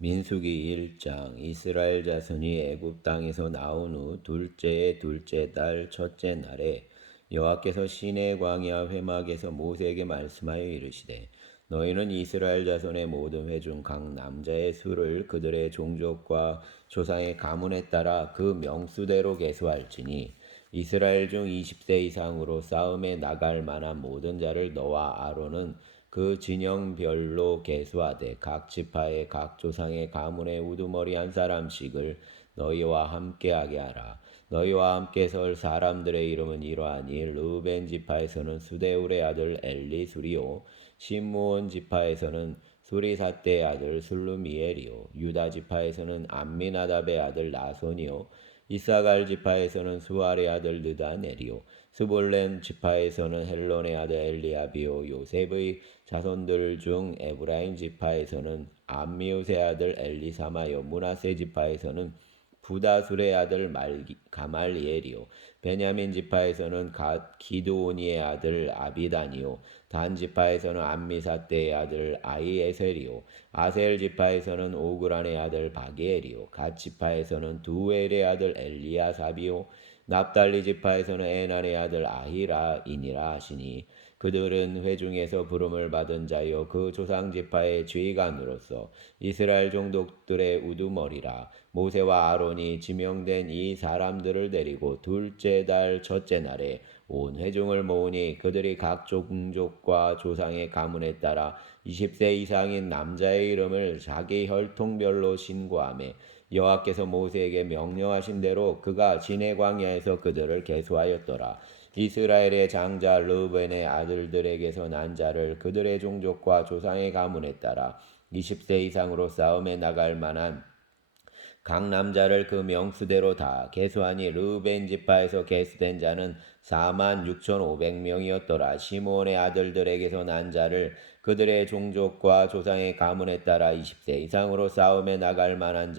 민수기 1장. 이스라엘 자손이 애굽 땅에서 나온 후 둘째의 둘째 달 첫째 날에 여호와께서 시내 광야 회막에서 모세에게 말씀하여 이르시되, 너희는 이스라엘 자손의 모든 회중 각 남자의 수를 그들의 종족과 조상의 가문에 따라 그 명수대로 계수할지니, 이스라엘 중 20세 이상으로 싸움에 나갈 만한 모든 자를 너와 아론은 그 진영별로 계수하되 각 지파의 각 조상의 가문의 우두머리 한 사람씩을 너희와 함께하게 하라. 너희와 함께 설 사람들의 이름은 이러하니, 르우벤 지파에서는 수데울의 아들 엘리수리요, 시므온 지파에서는 수리사떼의 아들 술루미엘이요, 유다 지파에서는 암미나답의 아들 나손이요, 이사갈 지파에서는 수알의 아들 느다넬이요, 스볼렘 지파에서는 헬론의 아들 엘리압이요, 요셉의 자손들 중 에브라임 지파에서는 암미우스의 아들 엘리사마요, 므낫세 지파에서는 부다술의 아들 가말리엘이요, 베냐민 지파에서는 기드오니의 아들 아비단이요, 단 지파에서는 암미사떼의 아들 아이에셀이요, 아셀 지파에서는 오그란의 아들 바기엘이요, 갓 지파에서는 두엘의 아들 엘리야삽이요, 납달리 지파에서는 에난의 아들 아히라이니라 하시니, 그들은 회중에서 부름을 받은 자여 그 조상 지파의 지휘관으로서 이스라엘 종족들의 우두머리라. 모세와 아론이 지명된 이 사람들을 데리고 둘째 달 첫째 날에 온 회중을 모으니, 그들이 각 종족과 조상의 가문에 따라 20세 이상인 남자의 이름을 자기 혈통별로 신고하며, 여호와께서 모세에게 명령하신 대로 그가 시내 광야에서 그들을 계수하였더라. 이스라엘의 장자 르우벤의 아들들에게서 난 자를 그들의 종족과 조상의 가문에 따라 20세 이상으로 싸움에 나갈 만한 각 남자를 그 명수대로 다 계수하니, 르우벤 지파에서 계수된 자는 46,500명이었더라. 시므온의 아들들에게서 난 자를 그들의 종족과 조상의 가문에 따라 20세 이상으로 싸움에 나갈 만한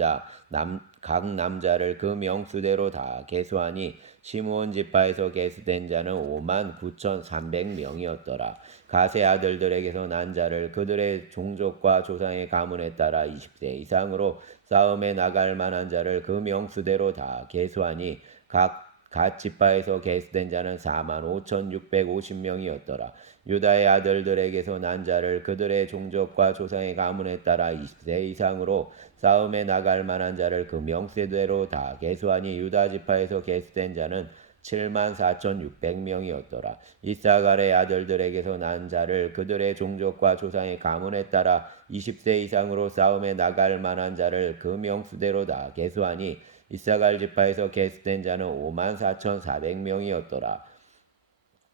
각 남자를 그 명수대로 다 계수하니, 시므온 지파에서 계수된 자는 59,300명이었더라. 가세 아들들에게서 난 자를 그들의 종족과 조상의 가문에 따라 20세 이상으로 싸움에 나갈 만한 자를 그 명수대로 다 계수하니, 갓 지파에서 계수된 자는 45,650명이었더라. 유다의 아들들에게서 난 자를 그들의 종족과 조상의 가문에 따라 20세 이상으로 싸움에 나갈 만한 자를 그 명수대로 다 계수하니, 유다 지파에서 계수된 자는 74,600명이었더라. 이사갈의 아들들에게서 난 자를 그들의 종족과 조상의 가문에 따라 20세 이상으로 싸움에 나갈 만한 자를 그 명수대로 다 계수하니, 이사갈 지파에서 계수된 자는 54,400명이었더라.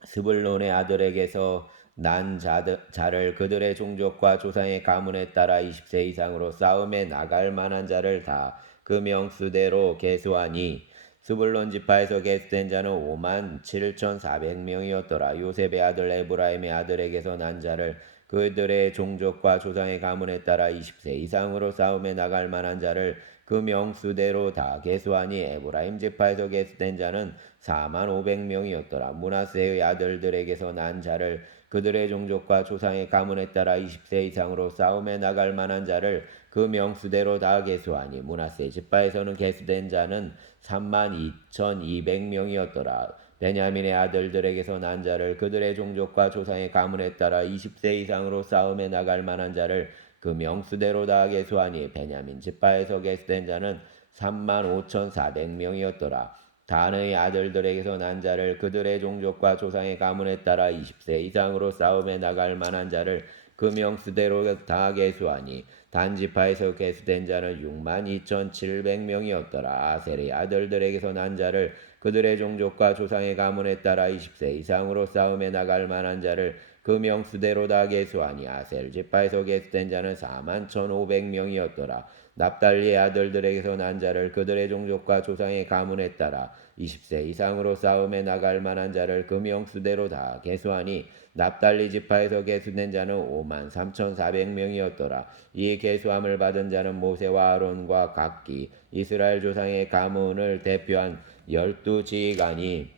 스불론의 아들에게서 난 자를 그들의 종족과 조상의 가문에 따라 20세 이상으로 싸움에 나갈 만한 자를 다 그 명수대로 계수하니, 스불론 지파에서 계수된 자는 57,400명이었더라. 요셉의 아들 에브라임의 아들에게서 난 자를 그들의 종족과 조상의 가문에 따라 20세 이상으로 싸움에 나갈 만한 자를 그 명수대로 다 계수하니, 에브라임 지파에서 계수된 자는 45,000명이었더라. 므낫세의 아들들에게서 난 자를 그들의 종족과 조상의 가문에 따라 20세 이상으로 싸움에 나갈 만한 자를 그 명수대로 다 계수하니, 므낫세 지파에서는 계수된 자는 32,200명이었더라. 베냐민의 아들들에게서 난 자를 그들의 종족과 조상의 가문에 따라 20세 이상으로 싸움에 나갈 만한 자를 그 명수대로 다 계수하니, 베냐민 지파에서 계수된 자는 35,400명이었더라. 단의 아들들에게서 난 자를 그들의 종족과 조상의 가문에 따라 20세 이상으로 싸움에 나갈 만한 자를 그 명수대로 다 계수하니, 단 지파에서 계수된 자는 62,700명이었더라. 아셀의 아들들에게서 난 자를 그들의 종족과 조상의 가문에 따라 20세 이상으로 싸움에 나갈 만한 자를 그 명수대로 다 계수하니, 아셀 지파에서 계수된 자는 41,500명이었더라. 납달리의 아들들에게서 난 자를 그들의 종족과 조상의 가문에 따라 20세 이상으로 싸움에 나갈 만한 자를 그 명수대로 다 계수하니, 납달리 지파에서 계수된 자는 53,400명이었더라. 이 계수함을 받은 자는 모세와 아론과 각기 이스라엘 조상의 가문을 대표한 12지휘관이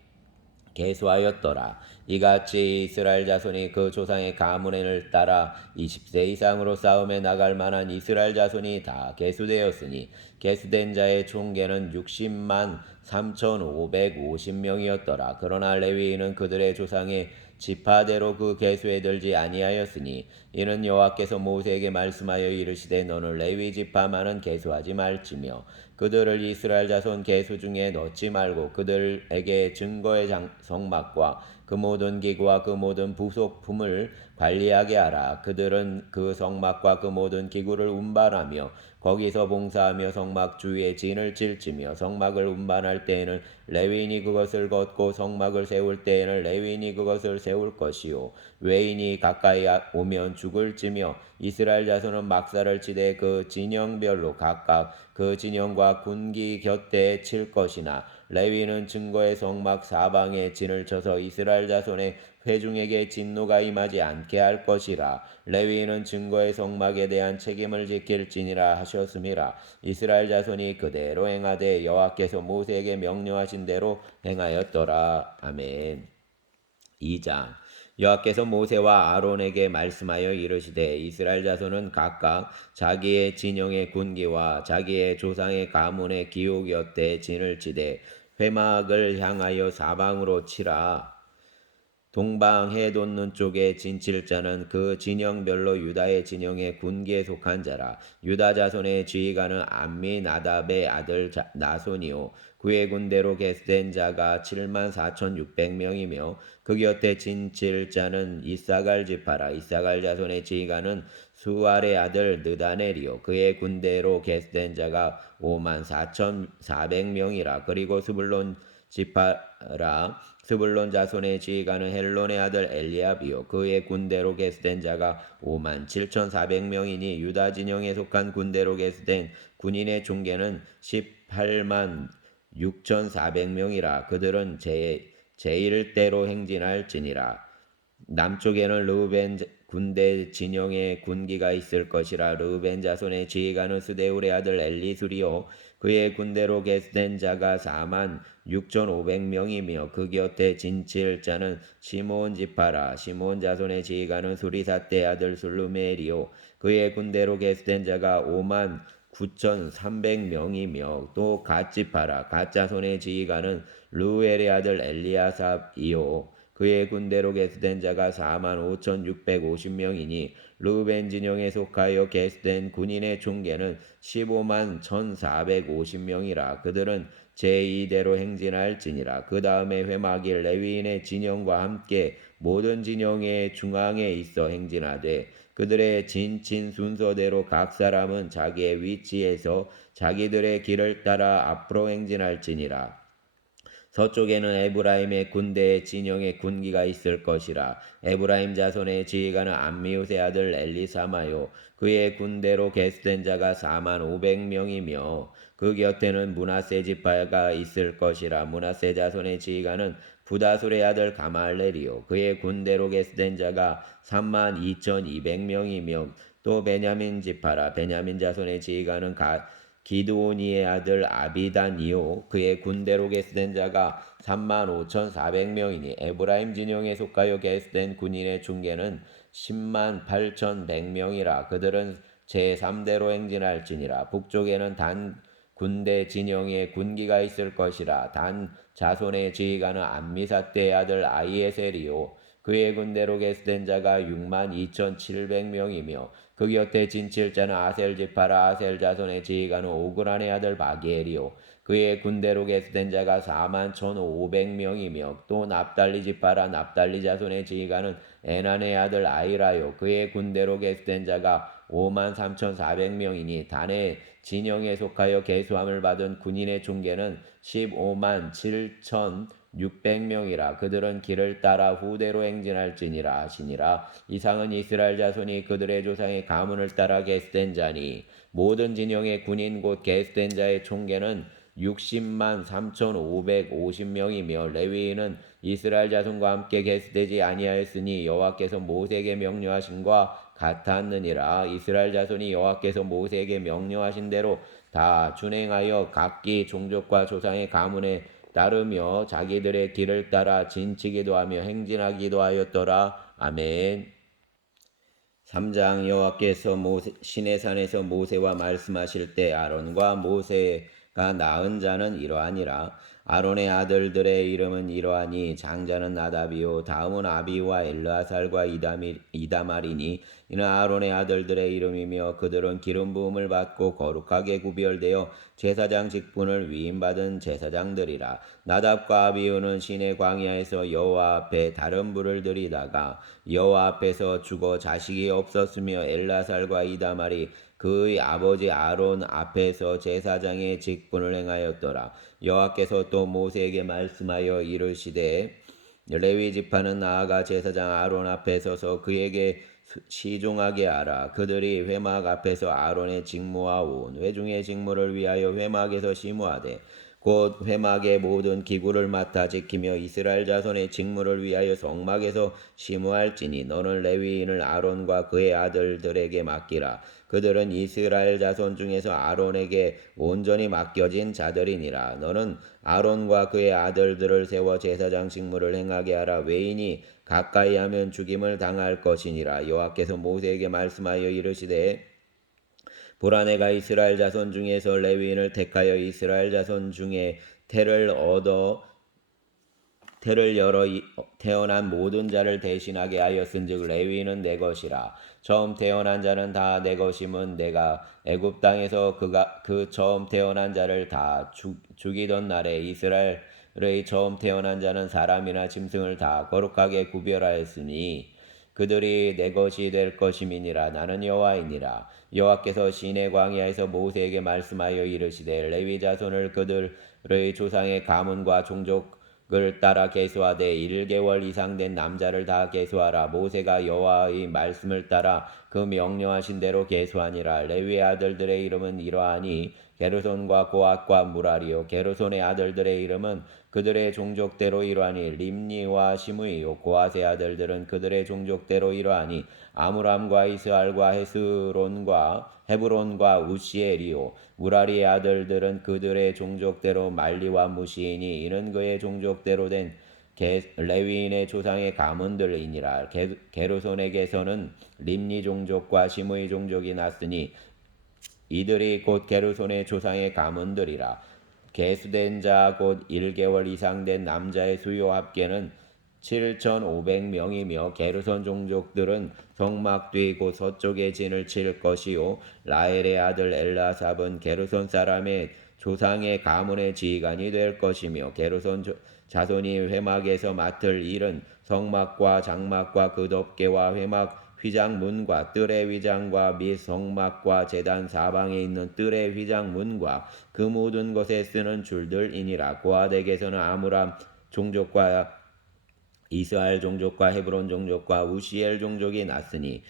계수하였더라. 이같이 이스라엘 자손이 그 조상의 가문을 따라 20세 이상으로 싸움에 나갈 만한 이스라엘 자손이 다 계수되었으니 계수된 자의 총계는 60만 3,550명이었더라. 그러나 레위인은 그들의 조상의 지파대로 그 계수에 들지 아니하였으니 이는 여호와께서 모세에게 말씀하여 이르시되 너는 레위 지파만은 계수하지 말지며 그들을 이스라엘 자손 계수 중에 넣지 말고 그들에게 증거의 성막과 그 모든 기구와 그 모든 부속품을 관리하게 하라. 그들은 그 성막과 그 모든 기구를 운반하며 거기서 봉사하며 성막 주위에 진을 칠지며 성막을 운반할 때에는 레위인이 그것을 걷고 성막을 세울 때에는 레위인이 그것을 세울 것이요 외인이 가까이 오면 죽을지며 이스라엘 자손은 막사를 치되 그 진영별로 각각 그 진영과 군기 곁에 칠 것이나 레위는 증거의 성막 사방에 진을 쳐서 이스라엘 자손의 회중에게 진노가 임하지 않게 할 것이라. 레위인은 증거의 성막에 대한 책임을 지킬지니라 하셨음이라. 이스라엘 자손이 그대로 행하되 여호와께서 모세에게 명령하신 대로 행하였더라. 아멘. 2장 여호와께서 모세와 아론에게 말씀하여 이르시되 이스라엘 자손은 각각 자기의 진영의 군기와 자기의 조상의 가문의 기호 곁에 진을 치되 회막을 향하여 사방으로 치라. 동방 해 돋는 쪽에 진칠 자는 그 진영별로 유다의 진영의 군기에 속한 자라. 유다 자손의 지휘관은 암미나답의 아들 나손이요 그의 군대로 계수된 자가 74,600명이며 그 곁에 진칠 자는 이사갈 지파라. 이사갈 자손의 지휘관은 수알의 아들 느다넬이요 그의 군대로 계수된 자가 54,400명이라. 그리고 스불론 지파라. 스불론 자손의 지휘관은 헬론의 아들 엘리압이요 그의 군대로 계수된 자가 57,400명이니 유다 진영에 속한 군대로 계수된 군인의 총계는 18만 6,400명이라. 그들은 제1대로 행진할지니라. 남쪽에는 르우벤 군대 진영의 군기가 있을 것이라. 르우벤 자손의 지휘관은 스데울의 아들 엘리술이요 그의 군대로 계수된 자가 4만 6,500명이며 그 곁에 진칠 자는 시므온 지파라. 시므온 자손의 지휘관은 수리사떼 아들 술루멜이요 그의 군대로 계수된 자가 5만 9,300명이며 또 갓 지파라. 갓 자손의 지휘관은 르우엘의 아들 엘리아삽이요 그의 군대로 계수된 자가 4만 5,650명이니 르우벤 진영에 속하여 계수된 군인의 총계는 15만 1,450명이라. 그들은 제2대로 행진할지니라. 그 다음에 회막이 레위인의 진영과 함께 모든 진영의 중앙에 있어 행진하되 그들의 진친 순서대로 각 사람은 자기의 위치에서 자기들의 길을 따라 앞으로 행진할지니라. 서쪽에는 에브라임의 군대의 진영의 군기가 있을 것이라. 에브라임 자손의 지휘관은 암미웃의 아들 엘리사마요 그의 군대로 계수된 자가 4만 500명이며 그 곁에는 므낫세 지파가 있을 것이라. 므낫세 자손의 지휘관은 부다술의 아들 가말렐이요 그의 군대로 계수된 자가 3만 2,200명이며 또 베냐민 지파라. 베냐민 자손의 지휘관은 기드오니의 아들 아비단이요 그의 군대로 계수된 자가 3만 5,400명이니 에브라임 진영에 속하여 계수된 군인의 중계는 10만 8,100명이라. 그들은 제3대로 행진할지니라. 북쪽에는 단 군대 진영에 군기가 있을 것이라. 단 자손의 지휘관은 암미사떼의 아들 아이에셀이요 그의 군대로 계수된 자가 6만 2,700명이며 그 곁에 진칠 자는 아셀 지파라. 아셀 자손의 지휘관은 오그란의 아들 바기엘이요 그의 군대로 계수된 자가 4만 1,500명이며 또 납달리 지파라. 납달리 자손의 지휘관은 에난의 아들 아이라요 그의 군대로 계수된 자가 5만 3,400명이니 단의 진영에 속하여 계수함을 받은 군인의 총계는 15만 7,600명이라. 그들은 길을 따라 후대로 행진할지니라 하시니라. 이상은 이스라엘 자손이 그들의 조상의 가문을 따라 계수된 자니 모든 진영의 군인 곧 계수된 자의 총계는 60만 3,550명이며 레위인은 이스라엘 자손과 함께 계수되지 아니하였으니 여호와께서 모세에게 명령하신과 같았느니라. 이스라엘 자손이 여호와께서 모세에게 명령하신 대로 다 준행하여 각기 종족과 조상의 가문에 따르며 자기들의 길을 따라 진치기도 하며 행진하기도 하였더라. 아멘. 3장. 여호와께서 시내산에서 모세와 말씀하실 때 아론과 모세가 낳은 자는 이러하니라. 아론의 아들들의 이름은 이러하니 장자는 나답이요 다음은 아비후와 엘르아살과 이다말이니 이는 아론의 아들들의 이름이며 그들은 기름 부음을 받고 거룩하게 구별되어 제사장 직분을 위임받은 제사장들이라. 나답과 아비후는 시내 광야에서 여호와 앞에 다른 불을 들이다가 여호와 앞에서 죽어 자식이 없었으며 엘르아살과 이다말이 그의 아버지 아론 앞에서 제사장의 직분을 행하였더라. 여호와께서 또 모세에게 말씀하여 이르시되 레위 지파는 나아가 제사장 아론 앞에 서서 그에게 시종하게 하라. 그들이 회막 앞에서 아론의 직무와 온 회중의 직무를 위하여 회막에서 심우하되 곧 회막의 모든 기구를 맡아 지키며 이스라엘 자손의 직무를 위하여 성막에서 심우할지니 너는 레위인을 아론과 그의 아들들에게 맡기라. 그들은 이스라엘 자손 중에서 아론에게 온전히 맡겨진 자들이니라. 너는 아론과 그의 아들들을 세워 제사장 직무를 행하게 하라. 외인이 가까이 하면 죽임을 당할 것이니라. 여호와께서 모세에게 말씀하여 이르시되 보라 내가 이스라엘 자손 중에서 레위인을 택하여 이스라엘 자손 중에 태를 열어 태어난 모든 자를 대신하게 하였은즉 레위인은 내 것이라. 처음 태어난 자는 다 내 것임은 내가 애굽 땅에서 그 처음 태어난 자를 다 죽이던 날에 이스라엘의 처음 태어난 자는 사람이나 짐승을 다 거룩하게 구별하였으니 그들이 내 것이 될 것임이니라. 나는 여호와이니라. 여호와께서 시내 광야에서 모세에게 말씀하여 이르시되 레위 자손을 그들의 조상의 가문과 종족을 따라 계수하되 1개월 이상 된 남자를 다 계수하라. 모세가 여호와의 말씀을 따라 그 명령하신 대로 계수하니라. 레위의 아들들의 이름은 이러하니 게르손과 고앗과 무라리요. 게르손의 아들들의 이름은 그들의 종족대로 이러하니 림니와 시므이요. 고앗의 아들들은 그들의 종족대로 이러하니 아므람과 이스알과 헤브론과 우시엘이요. 무라리의 아들들은 그들의 종족대로 말리와 무시이니 이는 그의 종족대로 된 레위인의 조상의 가문들이니라. 게르손에게서는 림니 종족과 시므이 종족이 났으니 이들이 곧 게르손의 조상의 가문들이라. 계수된 자 곧 1개월 이상 된 남자의 수요 합계는 7,500명이며 게르손 종족들은 성막 뒤 곧 서쪽에 진을 칠 것이요. 라헬의 아들 엘라삽은 게르손 사람의 조상의 가문의 지휘관이 될 것이며 게르손 자손이 회막에서 맡을 일은 성막과 장막과 그 덮개와 회막 휘장문과 뜰의 휘장과 및 성막과 제단 사방에 있는 뜰의 휘장문과 그 모든 것에 쓰는 줄들이니라. 고앗에게서는 아므람 종족과 이스라엘 종족과 헤브론 종족과 우시엘 종족이 났으니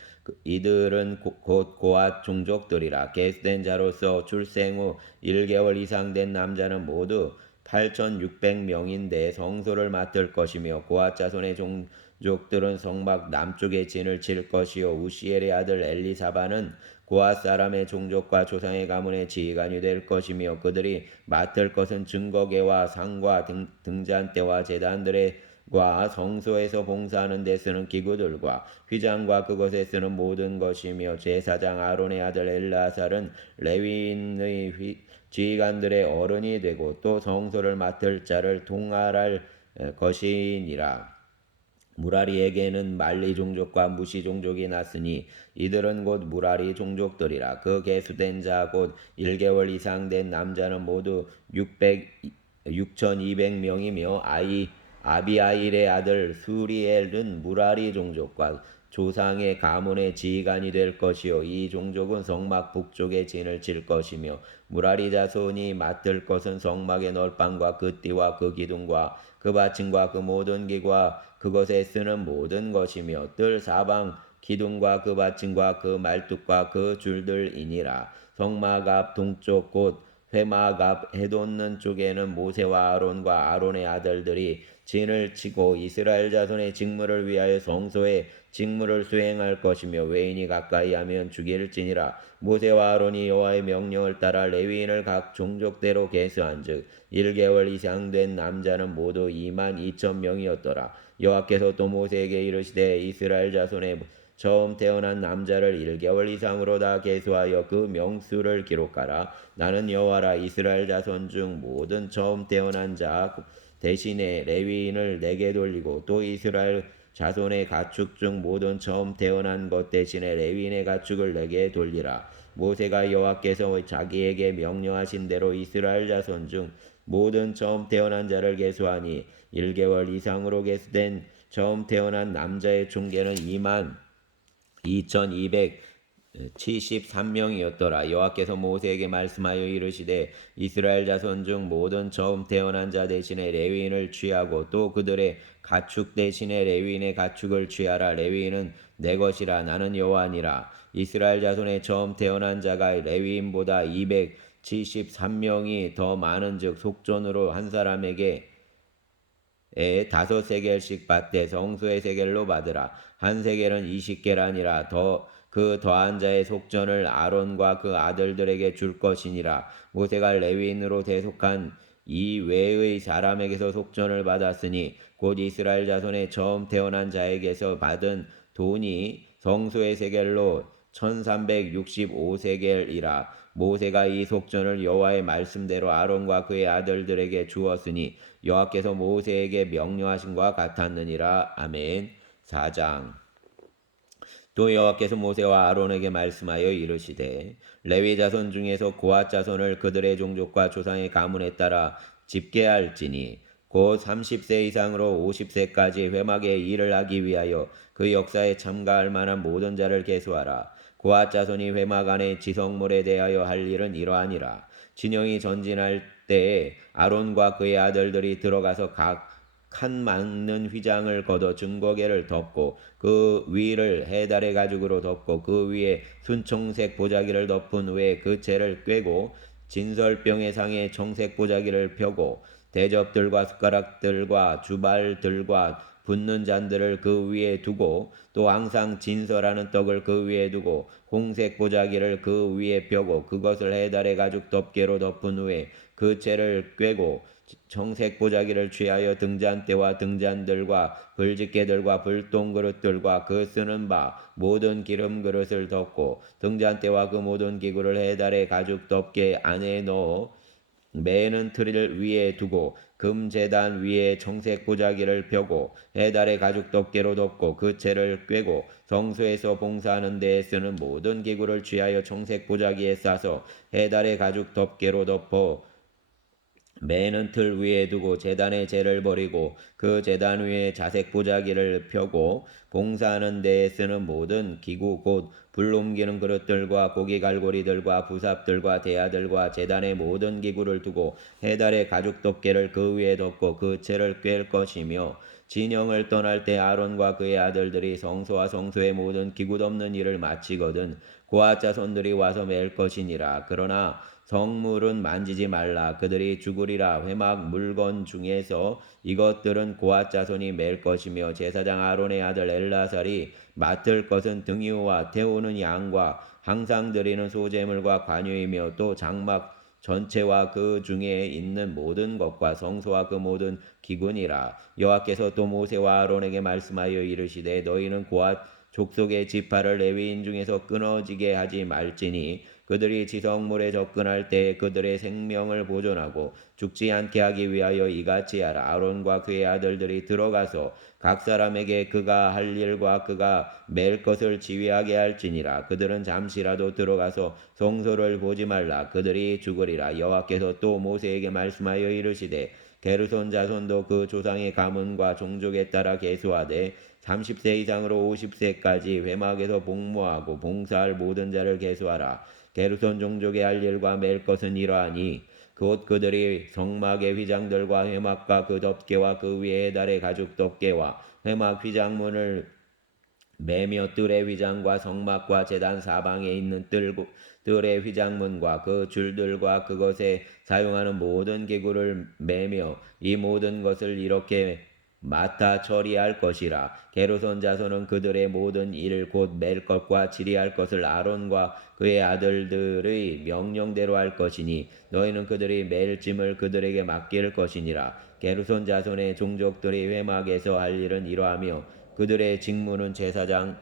이들은 곧 고앗 종족들이라. 계수된 자로서 출생 후 1개월 이상 된 남자는 모두 8,600명인데 성소를 맡을 것이며 고앗 자손의 종족들은 성막 남쪽에 진을 칠 것이요. 우시엘의 아들 엘리사바는 고앗 사람의 종족과 조상의 가문의 지휘관이 될 것이며 그들이 맡을 것은 증거계와 상과 등잔대와 제단들과 성소에서 봉사하는 데 쓰는 기구들과 휘장과 그것에 쓰는 모든 것이며 제사장 아론의 아들 엘르아살은 레위인의 지휘관들의 어른이 되고 또 성소를 맡을 자를 통할할 것이니라. 무라리에게는 말리 종족과 무시 종족이 났으니 이들은 곧 무라리 종족들이라. 그 계수된 자 곧 1개월 이상 된 남자는 모두 6,200명이며 아비아일의 아들 수리엘은 무라리 종족과 조상의 가문의 지휘관이 될 것이요. 이 종족은 성막 북쪽에 진을 칠 것이며 무라리 자손이 맡을 것은 성막의 널방과 그 띠와 그 기둥과 그 받침과 그 모든 기구와 그것에 쓰는 모든 것이며 뜰 사방 기둥과 그 받침과 그 말뚝과 그 줄들이니라. 성막 앞 동쪽 곧 회막 앞 해돋는 쪽에는 모세와 아론과 아론의 아들들이 진을 치고 이스라엘 자손의 직무를 위하여 성소에 직무를 수행할 것이며 외인이 가까이 하면 죽일지니라. 모세와 아론이 여호와의 명령을 따라 레위인을 각 종족대로 계수한즉 1개월 이상 된 남자는 모두 2만 2천 명이었더라. 여호와께서 또 모세에게 이르시되 이스라엘 자손의 처음 태어난 남자를 1개월 이상으로 다 계수하여 그 명수를 기록하라. 나는 여호와라. 이스라엘 자손 중 모든 처음 태어난 자 대신에 레위인을 내게 돌리고 또 이스라엘 자손의 가축 중 모든 처음 태어난 것 대신에 레위인의 가축을 내게 돌리라. 모세가 여호와께서 자기에게 명령하신 대로 이스라엘 자손 중 모든 처음 태어난 자를 계수하니 1개월 이상으로 계수된 처음 태어난 남자의 총계는 2만 2273명이었더라. 여호와께서 모세에게 말씀하여 이르시되 이스라엘 자손 중 모든 처음 태어난 자 대신에 레위인을 취하고 또 그들의 가축 대신에 레위인의 가축을 취하라. 레위인은 내 것이라. 나는 여호와니라. 이스라엘 자손의 처음 태어난 자가 레위인보다 273명이 더 많은즉 속전으로 한 사람에게 에 5세겔씩 받되 성소의 세겔로 받으라. 한 세겔은 20계라니라. 그 더한 자의 속전을 아론과 그 아들들에게 줄 것이니라. 모세가 레위인으로 대속한 이 외의 사람에게서 속전을 받았으니 곧 이스라엘 자손의 처음 태어난 자에게서 받은 돈이 성소의 세겔로 1365세겔이라. 모세가 이 속전을 여호와의 말씀대로 아론과 그의 아들들에게 주었으니 여호와께서 모세에게 명령하신 것과 같았느니라. 아멘. 4장. 또 여호와께서 모세와 아론에게 말씀하여 이르시되 레위 자손 중에서 고앗 자손을 그들의 종족과 조상의 가문에 따라 집계할지니 곧 30세 이상으로 50세까지 회막의 일을 하기 위하여 그 역사에 참가할 만한 모든 자를 계수하라. 고앗 자손이 회막 안의 지성물에 대하여 할 일은 이러하니라. 진영이 전진할 때에 아론과 그의 아들들이 들어가서 각 칸 막는 휘장을 걷어 증거계를 덮고 그 위를 해달의 가죽으로 덮고 그 위에 순청색 보자기를 덮은 후에 그 채를 꿰고 진설병의 상에 청색 보자기를 펴고 대접들과 숟가락들과 주발들과 붓는 잔들을 그 위에 두고 또 항상 진설하는 떡을 그 위에 두고 홍색 보자기를 그 위에 펴고 그것을 해달의 가죽 덮개로 덮은 후에 그 채를 꿰고 청색 보자기를 취하여 등잔대와 등잔들과 불집게들과 불똥그릇들과 그 쓰는 바 모든 기름 그릇을 덮고 등잔대와 그 모든 기구를 해달의 가죽 덮개 안에 넣어 매는 틀을 위에 두고 금제단 위에 청색 보자기를 펴고 해달의 가죽 덮개로 덮고 그 채를 꿰고 성소에서 봉사하는 데에 쓰는 모든 기구를 취하여 청색 보자기에 싸서 해달의 가죽 덮개로 덮어 매는 틀 위에 두고 제단의 재를 버리고 그 제단 위에 자색 보자기를 펴고 봉사하는 데에 쓰는 모든 기구 곧 불 옮기는 그릇들과 고기 갈고리들과 부삽들과 대야들과 제단의 모든 기구를 두고 해달의 가죽 덮개를 그 위에 덮고 그 채를 꿰 것이며 진영을 떠날 때 아론과 그의 아들들이 성소와 성소의 모든 기구 덮는 일을 마치거든 고앗 자손들이 와서 맬 것이니라. 그러나 성물은 만지지 말라. 그들이 죽으리라. 회막 물건 중에서 이것들은 고앗 자손이 맬 것이며 제사장 아론의 아들 엘라살이 맡을 것은 등이와 태우는 양과 항상 드리는 소제물과 관유이며 또 장막 전체와 그 중에 있는 모든 것과 성소와 그 모든 기근이라. 여호와께서 또 모세와 아론에게 말씀하여 이르시되 너희는 고앗 족속의 지파를 레위인 중에서 끊어지게 하지 말지니 그들이 지성물에 접근할 때 그들의 생명을 보존하고 죽지 않게 하기 위하여 이같이 하라. 아론과 그의 아들들이 들어가서 각 사람에게 그가 할 일과 그가 맬 것을 지휘하게 할지니라. 그들은 잠시라도 들어가서 성소를 보지 말라. 그들이 죽으리라. 여호와께서 또 모세에게 말씀하여 이르시되 게르손 자손도 그 조상의 가문과 종족에 따라 계수하되 30세 이상으로 50세까지 회막에서 복무하고 봉사할 모든 자를 계수하라. 게르손 종족의 할 일과 맬 것은 이러하니 곧 그들이 성막의 휘장들과 회막과 그 덮개와 그 위에 달의 가죽 덮개와 회막 휘장문을 매며 뜰의 휘장과 성막과 제단 사방에 있는 들의 휘장문과 그 줄들과 그것에 사용하는 모든 기구를 매며 이 모든 것을 이렇게 맡아 처리할 것이라. 게르손 자손은 그들의 모든 일 곧 맬 것과 치리할 것을 아론과 그의 아들들의 명령대로 할 것이니 너희는 그들이 맬 짐을 그들에게 맡길 것이니라. 게르손 자손의 종족들이 회막에서 할 일은 이러하며 그들의 직무는 제사장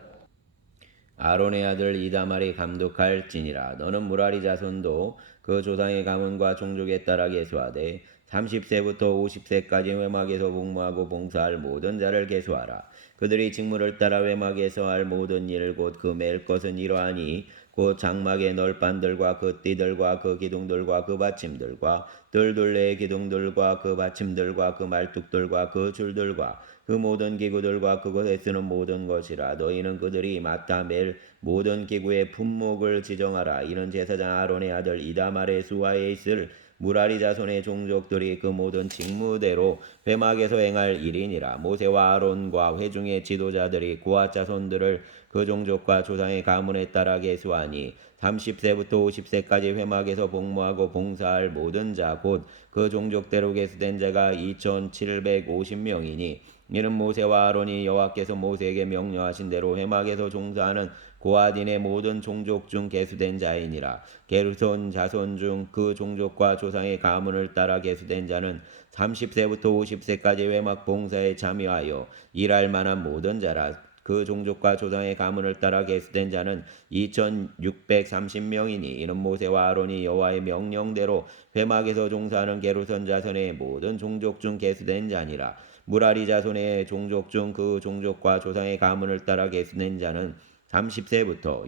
아론의 아들 이다말이 감독할지니라. 너는 무라리 자손도 그 조상의 가문과 종족에 따라 계수하되 30세부터 50세까지 회막에서 복무하고 봉사할 모든 자를 계수하라. 그들이 직무를 따라 회막에서 할 모든 일 곧 그 맬 것은 이러하니 곧 장막의 널판들과 그 띠들과 그 기둥들과 그 받침들과 뜰둘레의 기둥들과 그 받침들과 그 말뚝들과 그 줄들과 그 모든 기구들과 그것에 쓰는 모든 것이라. 너희는 그들이 맡아 맬 모든 기구의 품목을 지정하라. 이는 제사장 아론의 아들 이다말의 수하에 있을 무라리 자손의 종족들이 그 모든 직무대로 회막에서 행할 일이니라. 모세와 아론과 회중의 지도자들이 고앗 자손들을 그 종족과 조상의 가문에 따라 계수하니 30세부터 50세까지 회막에서 복무하고 봉사할 모든 자 곧 그 종족대로 계수된 자가 2750명이니 이는 모세와 아론이 여호와께서 모세에게 명령하신 대로 회막에서 종사하는 고아딘의 모든 종족 중 계수된 자이니라. 게르손 자손 중 그 종족과 조상의 가문을 따라 계수된 자는 30세부터 50세까지 회막 봉사에 참여하여 일할 만한 모든 자라. 그 종족과 조상의 가문을 따라 계수된 자는 2630명이니 이는 모세와 아론이 여호와의 명령대로 회막에서 종사하는 게르손 자손의 모든 종족 중 계수된 자니라. 무라리 자손의 종족 중 그 종족과 조상의 가문을 따라 계수된 자는 30세부터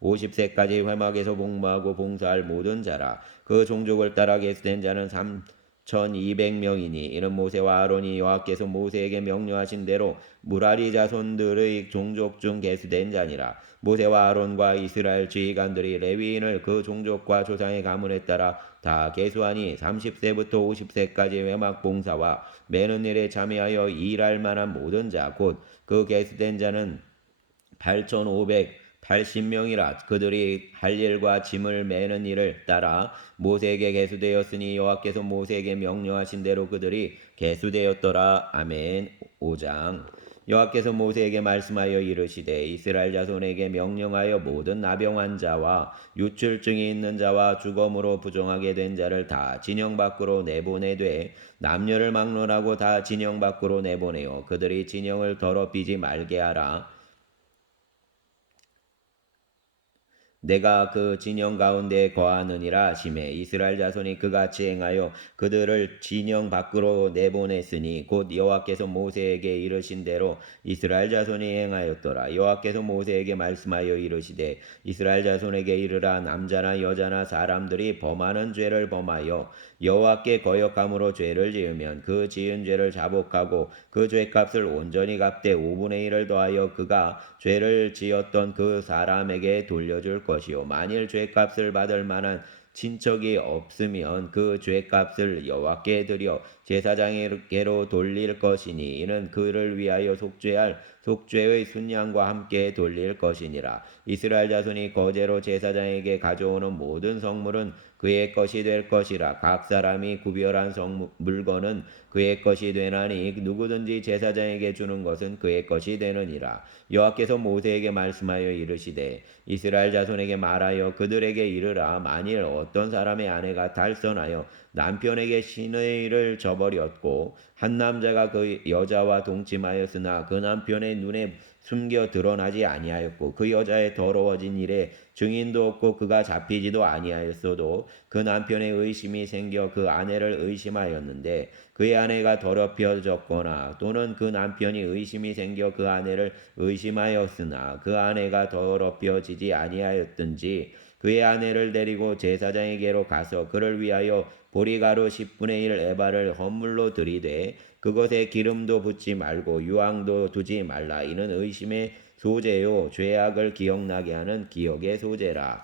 50세까지 회막에서 복무하고 봉사할 모든 자라. 그 종족을 따라 계수된 자는 3200명이니 이는 모세와 아론이 여호와께서 모세에게 명령하신 대로 무라리 자손들의 종족 중 계수된 자니라. 모세와 아론과 이스라엘 지휘관들이 레위인을 그 종족과 조상의 가문에 따라 다 계수하니 30세부터 50세까지 회막 봉사와 매는 일에 참여하여 일할 만한 모든 자 곧 그 계수된 자는 8580명이라. 그들이 할 일과 짐을 매는 일을 따라 모세에게 계수되었으니 여호와께서 모세에게 명령하신 대로 그들이 계수되었더라. 아멘. 5장. 여호와께서 모세에게 말씀하여 이르시되 이스라엘 자손에게 명령하여 모든 나병한 자와 유출증이 있는 자와 주검으로 부정하게 된 자를 다 진영 밖으로 내보내되 남녀를 막론하고 다 진영 밖으로 내보내어 그들이 진영을 더럽히지 말게 하라. 내가 그 진영 가운데 거하느니라 하시매 이스라엘 자손이 그같이 행하여 그들을 진영 밖으로 내보냈으니 곧 여호와께서 모세에게 이르신 대로 이스라엘 자손이 행하였더라. 여호와께서 모세에게 말씀하여 이르시되 이스라엘 자손에게 이르라. 남자나 여자나 사람들이 범하는 죄를 범하여 여호와께 거역함으로 죄를 지으면 그 지은 죄를 자복하고 그 죄값을 온전히 갚되 5분의 1을 더하여 그가 죄를 지었던 그 사람에게 돌려줄 것이요 만일 죄값을 받을 만한 친척이 없으면 그 죄값을 여호와께 드려 제사장에게로 돌릴 것이니 이는 그를 위하여 속죄할 속죄의 순양과 함께 돌릴 것이니라. 이스라엘 자손이 거제로 제사장에게 가져오는 모든 성물은 그의 것이 될 것이라. 각 사람이 구별한 물건은 그의 것이 되나니 누구든지 제사장에게 주는 것은 그의 것이 되느니라. 여호와께서 모세에게 말씀하여 이르시되 이스라엘 자손에게 말하여 그들에게 이르라. 만일 어떤 사람의 아내가 달선하여 남편에게 시내를 저버렸고 한 남자가 그 여자와 동침하였으나 그 남편의 눈에 숨겨 드러나지 아니하였고 그 여자의 더러워진 일에 증인도 없고 그가 잡히지도 아니하였어도 그 남편의 의심이 생겨 그 아내를 의심하였는데 그의 아내가 더럽혀졌거나 또는 그 남편이 의심이 생겨 그 아내를 의심하였으나 그 아내가 더럽혀지지 아니하였든지 그의 아내를 데리고 제사장에게로 가서 그를 위하여 보리가루 10분의 1 에바를 헌물로 들이되 그것에 기름도 붓지 말고 유황도 두지 말라. 이는 의심의 소재요 죄악을 기억나게 하는 기억의 소재라.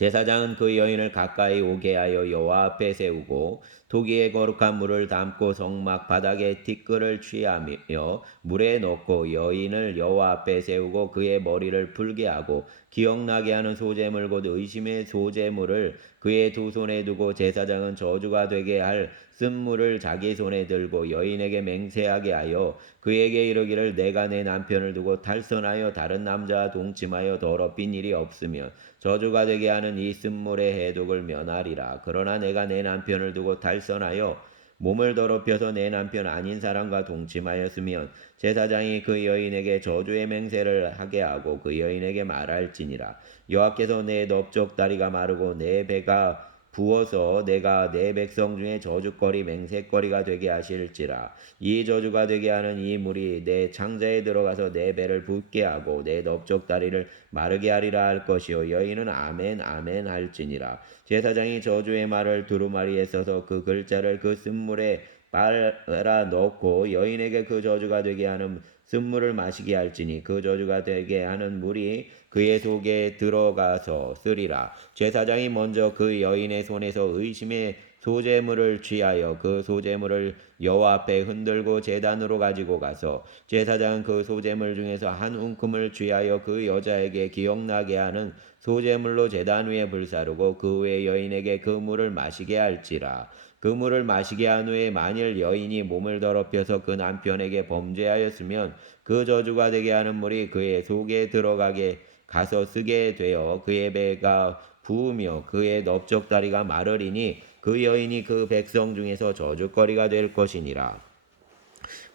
제사장은 그 여인을 가까이 오게 하여 여호와 앞에 세우고 토기에 거룩한 물을 담고 성막 바닥에 티끌을 취하며 물에 넣고 여인을 여호와 앞에 세우고 그의 머리를 풀게 하고 기억나게 하는 소재물 곧 의심의 소재물을 그의 두 손에 두고 제사장은 저주가 되게 할 쓴물을 자기 손에 들고 여인에게 맹세하게 하여 그에게 이르기를 내가 내 남편을 두고 탈선하여 다른 남자와 동침하여 더럽힌 일이 없으면 저주가 되게 하는 이 쓴물의 해독을 면하리라. 그러나 내가 내 남편을 두고 탈선하여 몸을 더럽혀서 내 남편 아닌 사람과 동침하였으면 제사장이 그 여인에게 저주의 맹세를 하게 하고 그 여인에게 말할지니라. 여호와께서 내 넓적다리가 마르고 내 배가 부어서 내가 내 백성 중에 저주거리 맹세거리가 되게 하실지라. 이 저주가 되게 하는 이 물이 내 창자에 들어가서 내 배를 붓게 하고 내 넓적다리를 마르게 하리라 할 것이요 여인은 아멘 아멘 할지니라. 제사장이 저주의 말을 두루마리에 써서 그 글자를 그 쓴물에 빨아 넣고 여인에게 그 저주가 되게 하는 쓴물을 마시게 할지니 그 저주가 되게 하는 물이 그의 속에 들어가서 쓰리라. 제사장이 먼저 그 여인의 손에서 의심의 소재물을 취하여 그 소재물을 여호와 앞에 흔들고 제단으로 가지고 가서 제사장은 그 소재물 중에서 한 움큼을 취하여 그 여자에게 기억나게 하는 소재물로 제단 위에 불사르고 그 후에 여인에게 그 물을 마시게 할지라. 그 물을 마시게 한 후에 만일 여인이 몸을 더럽혀서 그 남편에게 범죄하였으면 그 저주가 되게 하는 물이 그의 속에 들어가게 가서 쓰게 되어 그의 배가 부으며 그의 넓적다리가 마르리니 그 여인이 그 백성 중에서 저주거리가 될 것이니라.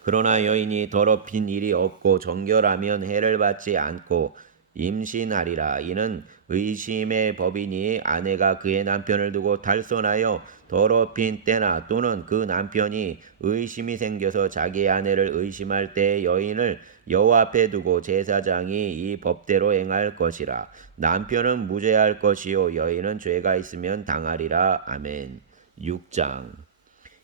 그러나 여인이 더럽힌 일이 없고 정결하면 해를 받지 않고 임신하리라. 이는 의심의 법이니 아내가 그의 남편을 두고 탈선하여 더럽힌 때나 또는 그 남편이 의심이 생겨서 자기 아내를 의심할 때 여인을 여호와 앞에 두고 제사장이 이 법대로 행할 것이라. 남편은 무죄할 것이요 여인은 죄가 있으면 당하리라. 아멘. 6장.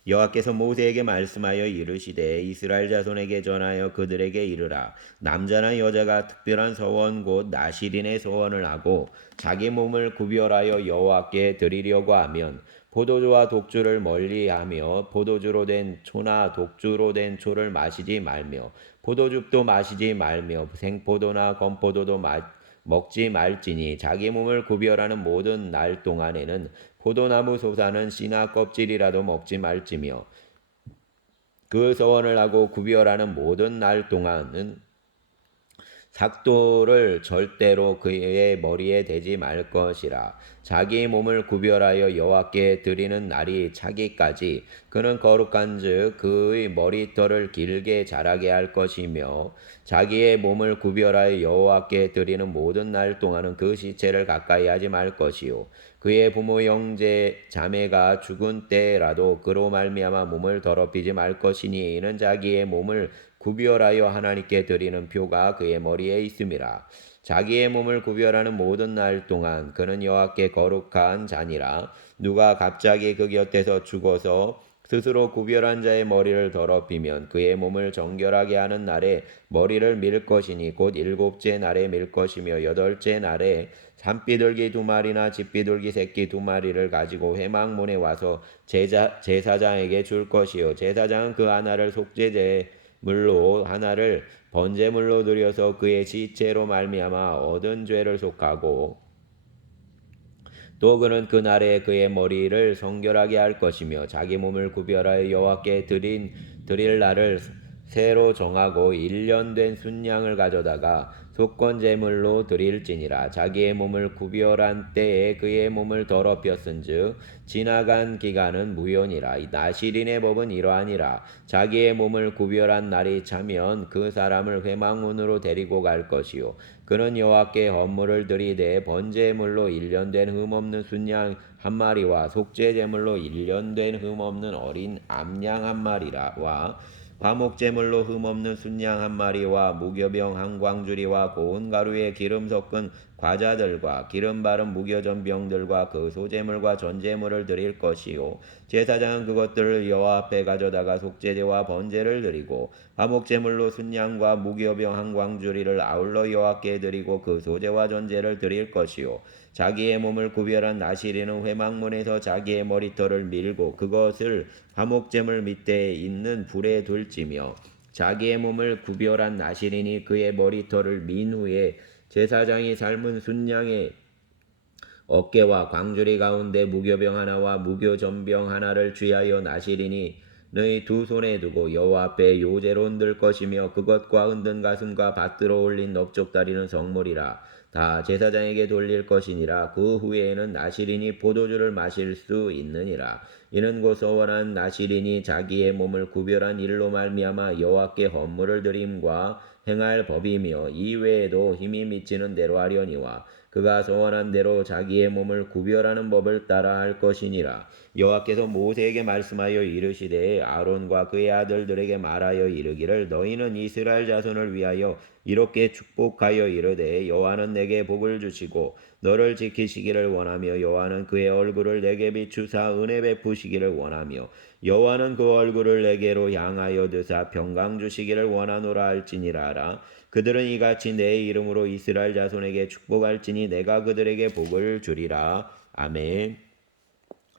여호와께서 모세에게 말씀하여 이르시되 이스라엘 자손에게 전하여 그들에게 이르라. 남자나 여자가 특별한 서원 곧 나실인의 서원을 하고 자기 몸을 구별하여 여호와께 드리려고 하면 포도주와 독주를 멀리하며 포도주로 된 초나 독주로 된 초를 마시지 말며 포도즙도 마시지 말며 생포도나 건포도도 먹지 말지니 자기 몸을 구별하는 모든 날 동안에는 포도나무 솟아는 씨나 껍질이라도 먹지 말지며 그 서원을 하고 구별하는 모든 날 동안은 삭도를 절대로 그의 머리에 대지 말 것이라. 자기 몸을 구별하여 여호와께 드리는 날이 차기까지 그는 거룩한즉 그의 머리털을 길게 자라게 할 것이며 자기의 몸을 구별하여 여호와께 드리는 모든 날 동안은 그 시체를 가까이 하지 말 것이요 그의 부모 형제 자매가 죽은 때라도 그로 말미암아 몸을 더럽히지 말 것이니 이는 자기의 몸을 구별하여 하나님께 드리는 표가 그의 머리에 있음이라. 자기의 몸을 구별하는 모든 날 동안 그는 여호와께 거룩한 자니라. 누가 갑자기 그 곁에서 죽어서 스스로 구별한 자의 머리를 더럽히면 그의 몸을 정결하게 하는 날에 머리를 밀 것이니 곧 일곱째 날에 밀 것이며 여덟째 날에 산비둘기 2마리나 집비둘기 새끼 2마리를 가지고 회막문에 와서 제사장에게 줄 것이요 제사장은 그 하나를 속죄제물로 하나를 번제물로 드려서 그의 시체로 말미암아 얻은 죄를 속하고 또 그는 그날에 그의 머리를 성결하게 할 것이며 자기 몸을 구별하여 여호와께 드릴 날을 새로 정하고 1년 된 순양을 가져다가 속건제물로 드릴지니라. 자기의 몸을 구별한 때에 그의 몸을 더럽혔은즉 지나간 기간은 무효니라. 이 나실인의 법은 이러하니라. 자기의 몸을 구별한 날이 차면 그 사람을 회막문으로 데리고 갈 것이요 그는 여호와께 헌물을 드리되 번제물로 1년 된 흠없는 순양 한 마리와 속죄제물로 1년 된 흠없는 어린 암양 한 마리와 화목제물로 흠없는 순양 한 마리와 무교병 한 광주리와 고운 가루에 기름 섞은 과자들과 기름 바른 무교전병들과 그 소제물과 전제물을 드릴 것이요 제사장은 그것들을 여호와 앞에 가져다가 속죄제와 번제를 드리고 화목제물로 순양과 무교병 한 광주리를 아울러 여호와께 드리고 그 소제와 전제를 드릴 것이요 자기의 몸을 구별한 나시리는 회막문에서 자기의 머리털을 밀고 그것을 화목제물 밑에 있는 불에 둘지며 자기의 몸을 구별한 나시린이 그의 머리털을 민 후에 제사장이 삶은 순양의 어깨와 광주리 가운데 무교병 하나와 무교전병 하나를 쥐하여 나시린이 너희 두 손에 두고 여호와 앞에 요제로 흔들 것이며 그것과 흔든 가슴과 밭들어 올린 넓적다리는 성물이라 다 제사장에게 돌릴 것이니라. 그 후에는 나시린이 포도주를 마실 수 있느니라. 이는 곧 서원한 나시린이 자기의 몸을 구별한 일로 말미암아 여호와께 헌물을 드림과 행할 법이며 이외에도 힘이 미치는 대로 하려니와 그가 소원한 대로 자기의 몸을 구별하는 법을 따라 할 것이니라. 여호와께서 모세에게 말씀하여 이르시되 아론과 그의 아들들에게 말하여 이르기를 너희는 이스라엘 자손을 위하여 이렇게 축복하여 이르되 여호와는 내게 복을 주시고 너를 지키시기를 원하며 여호와는 그의 얼굴을 내게 비추사 은혜 베푸시기를 원하며 여호와는 그 얼굴을 내게로 향하여 드사 평강 주시기를 원하노라 할지니라 하라. 그들은 이같이 내 이름으로 이스라엘 자손에게 축복할지니 내가 그들에게 복을 주리라. 아멘.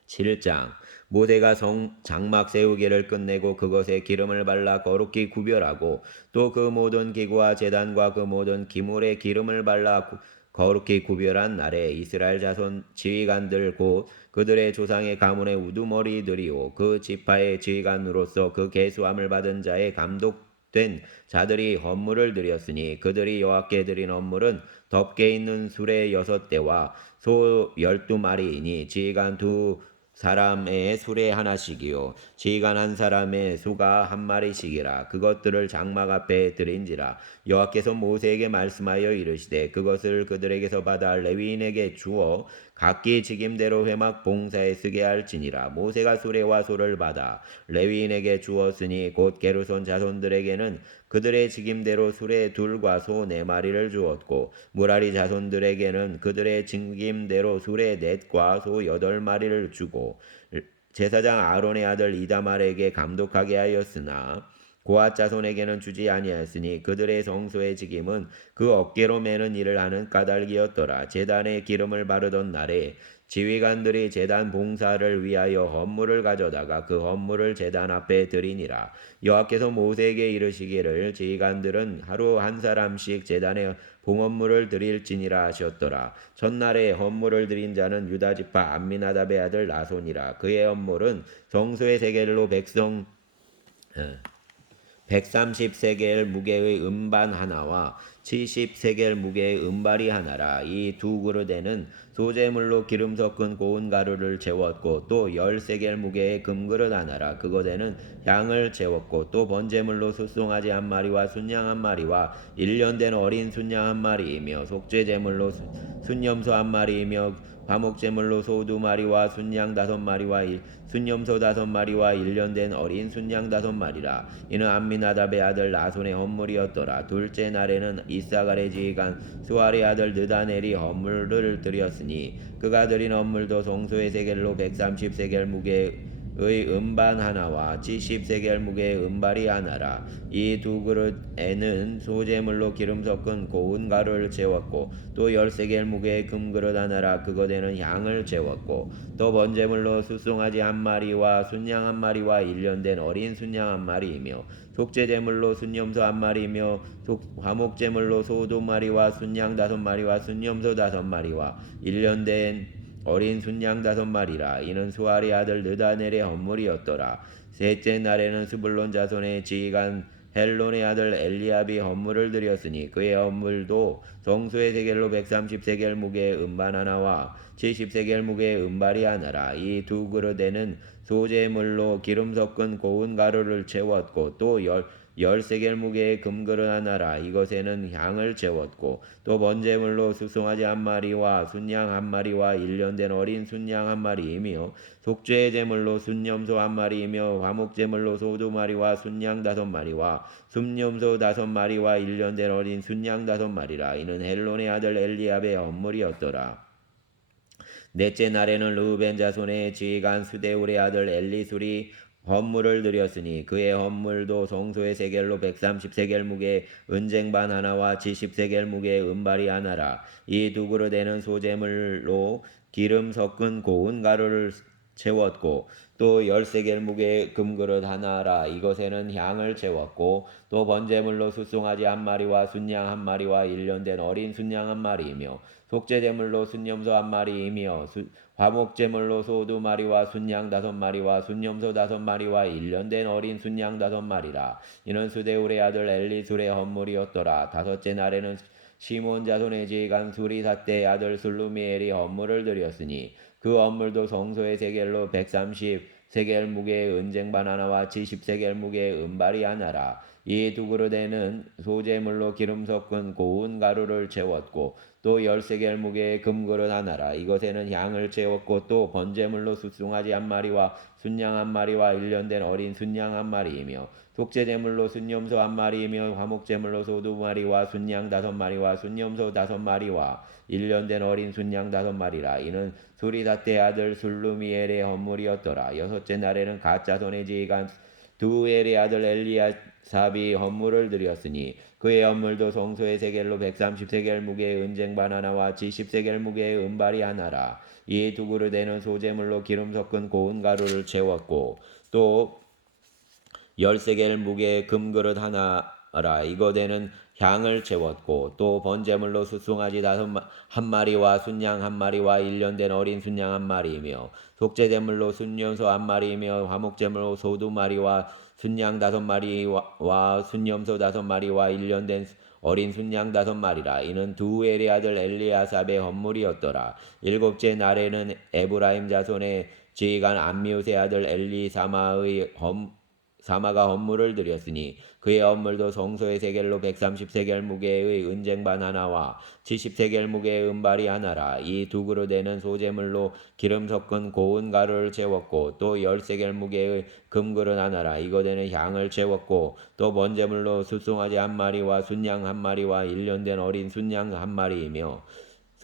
7장 모세가 장막 세우기를 끝내고 그것에 기름을 발라 거룩히 구별하고 또 그 모든 기구와 제단과 그 모든 기물에 기름을 발라 거룩히 구별한 날에 이스라엘 자손 지휘관들 곧 그들의 조상의 가문의 우두머리들이요 그 지파의 지휘관으로서 그 계수함을 받은 자의 감독된 자들이 헌물을 드렸으니 그들이 여호와께 드린 헌물은 덮개 있는 수레 6대와 소 12마리이니 지휘관 두 사람의 수레 하나씩이요 지휘관 한 사람의 소가 한 마리씩이라. 그것들을 장막 앞에 드린지라. 여호와께서 모세에게 말씀하여 이르시되 그것을 그들에게서 받아 레위인에게 주어 각기 직임대로 회막 봉사에 쓰게 할지니라. 모세가 수레와 소를 받아 레위인에게 주었으니 곧 게르손 자손들에게는 그들의 직임대로 수레 둘과 소 4마리를 주었고 무라리 자손들에게는 그들의 직임대로 수레 4과 소 8마리를 주고 제사장 아론의 아들 이다말에게 감독하게 하였으나 고앗 자손에게는 주지 아니하였으니 그들의 성소의 직임은 그 어깨로 매는 일을 하는 까닭이었더라. 제단에 기름을 바르던 날에 지휘관들이 제단 봉사를 위하여 헌물을 가져다가 그 헌물을 제단 앞에 드리니라. 여호와께서 모세에게 이르시기를 지휘관들은 하루 한 사람씩 제단에 봉헌물을 드릴지니라 하셨더라. 첫날에 헌물을 드린 자는 유다지파 암미나답의 아들 나손이라. 그의 헌물은 성소의 세겔로 130세겔 무게의 음반 하나와 70세겔 무게의 음발이 하나라. 이 두 그릇에는 소재물로 기름 섞은 고운 가루를 재웠고 또 10세겔 무게의 금그릇 하나라. 그것에는 향을 재웠고 또 번제물로 숫송아지 한 마리와 순양 한 마리와 1년 된 어린 순양 한 마리이며 속죄제물로 순염소 한 마리이며 화목제물로 소 2마리와 순양 5마리와 순염소 5마리와 1년 된 어린 순양 5마리라. 이는 암미나답의 아들 나손의 헌물이었더라. 둘째 날에는 이사갈의 지휘관 수알의 아들 느다넬이 헌물을 드렸으니 그가 드린 헌물도 성소의 세겔로 130세겔 무게의 음반 하나와 70세겔 무게의 음발이 하나라. 이 두 그릇에는 소재물로 기름 섞은 고운 가루를 재웠고 또 10세겔 무게의 금그릇 하나라. 그것에는 향을 재웠고 또 번제물로 숫송아지 한 마리와 순양 한 마리와 1년 된 어린 순양 한 마리이며 속죄제물로 순염소 한 마리이며 화목제물로 소 2마리와 순양 5마리와 순염소 5마리와 1년 된 어린 순양 5마리라. 이는 수알의 아들 느다넬의 헌물이었더라. 셋째 날에는 스불론 자손의 지휘관 헬론의 아들 엘리압이 헌물을 드렸으니 그의 헌물도 성소의 세겔로 130세겔 무게의 음반 하나와 70세겔 무게의 음발이 하나라. 이 두 그릇에는 소재물로 기름 섞은 고운 가루를 채웠고 또 13개겔 무게의 금그릇 하나라. 이것에는 향을 채웠고 또 번제물로 수송아지 한 마리와 순양 한 마리와 1년 된 어린 순양 한 마리이며 속죄의 제물로 순염소 한 마리이며 화목제물로 소 2마리와 순양 5마리와 순염소 5마리와 1년 된 어린 순양 5마리라. 이는 헬론의 아들 엘리압의 헌물이었더라. 넷째 날에는 르우벤 자손의 지휘관 수데울의 아들 엘리술이 헌물을 드렸으니 그의 헌물도 성소의 세겔로 130세겔 무게의 은쟁반 하나와 70세겔 무게의 은발이 하나라. 이 두 그릇에는 소재물로 기름 섞은 고운 가루를 채웠고 또 10세겔 무게의 금그릇 하나라. 이것에는 향을 채웠고 또 번제물로 숫송아지 한 마리와 순양 한 마리와 1년 된 어린 순양 한 마리이며 속죄제물로 순염소 한 마리이며 화목제물로 소 2마리와 순양 5마리와 순염소 5마리와 1년 된 어린 순양 5마리라. 이는 수데울의 아들 엘리술의 헌물이었더라. 다섯째 날에는 시몬 자손의 지휘관 수리사떼의 아들 술루미엘이 헌물을 드렸으니 그 헌물도 성소의 세겔로 130세겔 무게의 은쟁반 하나와 70세겔 무게의 은발이 하나라. 이 두 그릇에는 소재물로 기름 섞은 고운 가루를 채웠고 또 10세겔 무게의 금그릇 하나라. 이것에는 향을 채웠고 또 번제물로 숫송아지 한 마리와 순양 한 마리와 1년 된 어린 순양 한 마리이며 속죄제물로 순염소 한 마리이며 화목제물로 소 2마리와 순양 5마리와 순염소 5마리와 1년 된 어린 순양 5마리라. 이는 수리다떼 아들 술루미엘의 헌물이었더라. 여섯째 날에는 갓자손의 지휘관 두엘의 아들 엘리야삽이 헌물을 드렸으니 그의 헌물도 성소의 세겔로 130세겔 무게의 은쟁반 하나와 70세겔 무게의 은발이 하나라. 이 두 그릇에는 소재물로 기름 섞은 고운 가루를 채웠고 또 10세겔 무게의 금그릇 하나라. 이것에는 향을 채웠고 또 번제물로 숫송아지 한 마리와 순양 한 마리와 1년 된 어린 순양 한 마리이며 속죄제물로 순염소 한 마리이며 화목제물로 소 2마리와 순양 5마리와 순염소 5마리와 1년 된 어린 순양 5마리라. 이는 두엘의 아들 엘리야삽의 헌물이었더라. 일곱째 날에는 에브라임 자손의 지휘관 암미웃의 아들 사마가 헌물을 드렸으니 그의 헌물도 성소의 세겔로 130세겔 무게의 은쟁반 하나와 70세겔 무게의 은발이 하나라. 이 두 그릇에는 소재물로 기름 섞은 고운 가루를 채웠고 또 10세겔 무게의 금그릇 하나라. 이것에는 향을 채웠고 또 번제물로 숫송아지 한 마리와 순양 한 마리와 1년 된 어린 순양 한 마리이며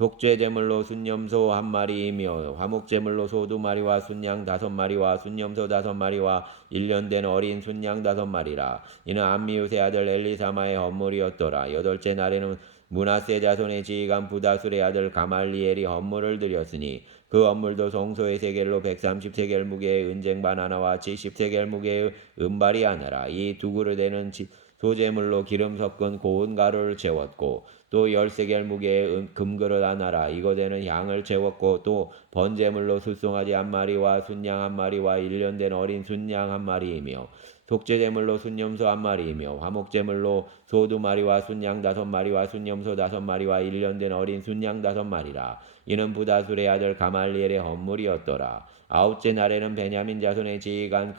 속죄제물로 순염소 한 마리이며 화목제물로 소 2마리와 순양 5마리와 순염소 5마리와 1년 된 어린 순양 5마리라. 이는 암미웃의 아들 엘리사마의 헌물이었더라. 여덟째 날에는 므낫세 자손의 지휘관 부다술의 아들 가말리엘이 헌물을 드렸으니 그 헌물도 성소의 세겔로 130세겔 무게의 은쟁반 하나와 70세겔 무게의 은발이 하나라. 이 두 그릇에는 소재물로 기름 섞은 고운 가루를 채웠고 또 10세겔 무게의 금그릇 하나라. 이것에는 향을 채웠고 또 번제물로 숫송아지 한 마리와 순양 한 마리와 1년 된 어린 순양 한 마리이며 속죄제물로 순염소 한 마리이며 화목제물로 소 2마리와 순양 5마리와 순염소 5마리와 1년 된 어린 순양 5마리라. 이는 부다술의 아들 가말리엘의 헌물이었더라. 아홉째 날에는 베냐민 자손의 지휘관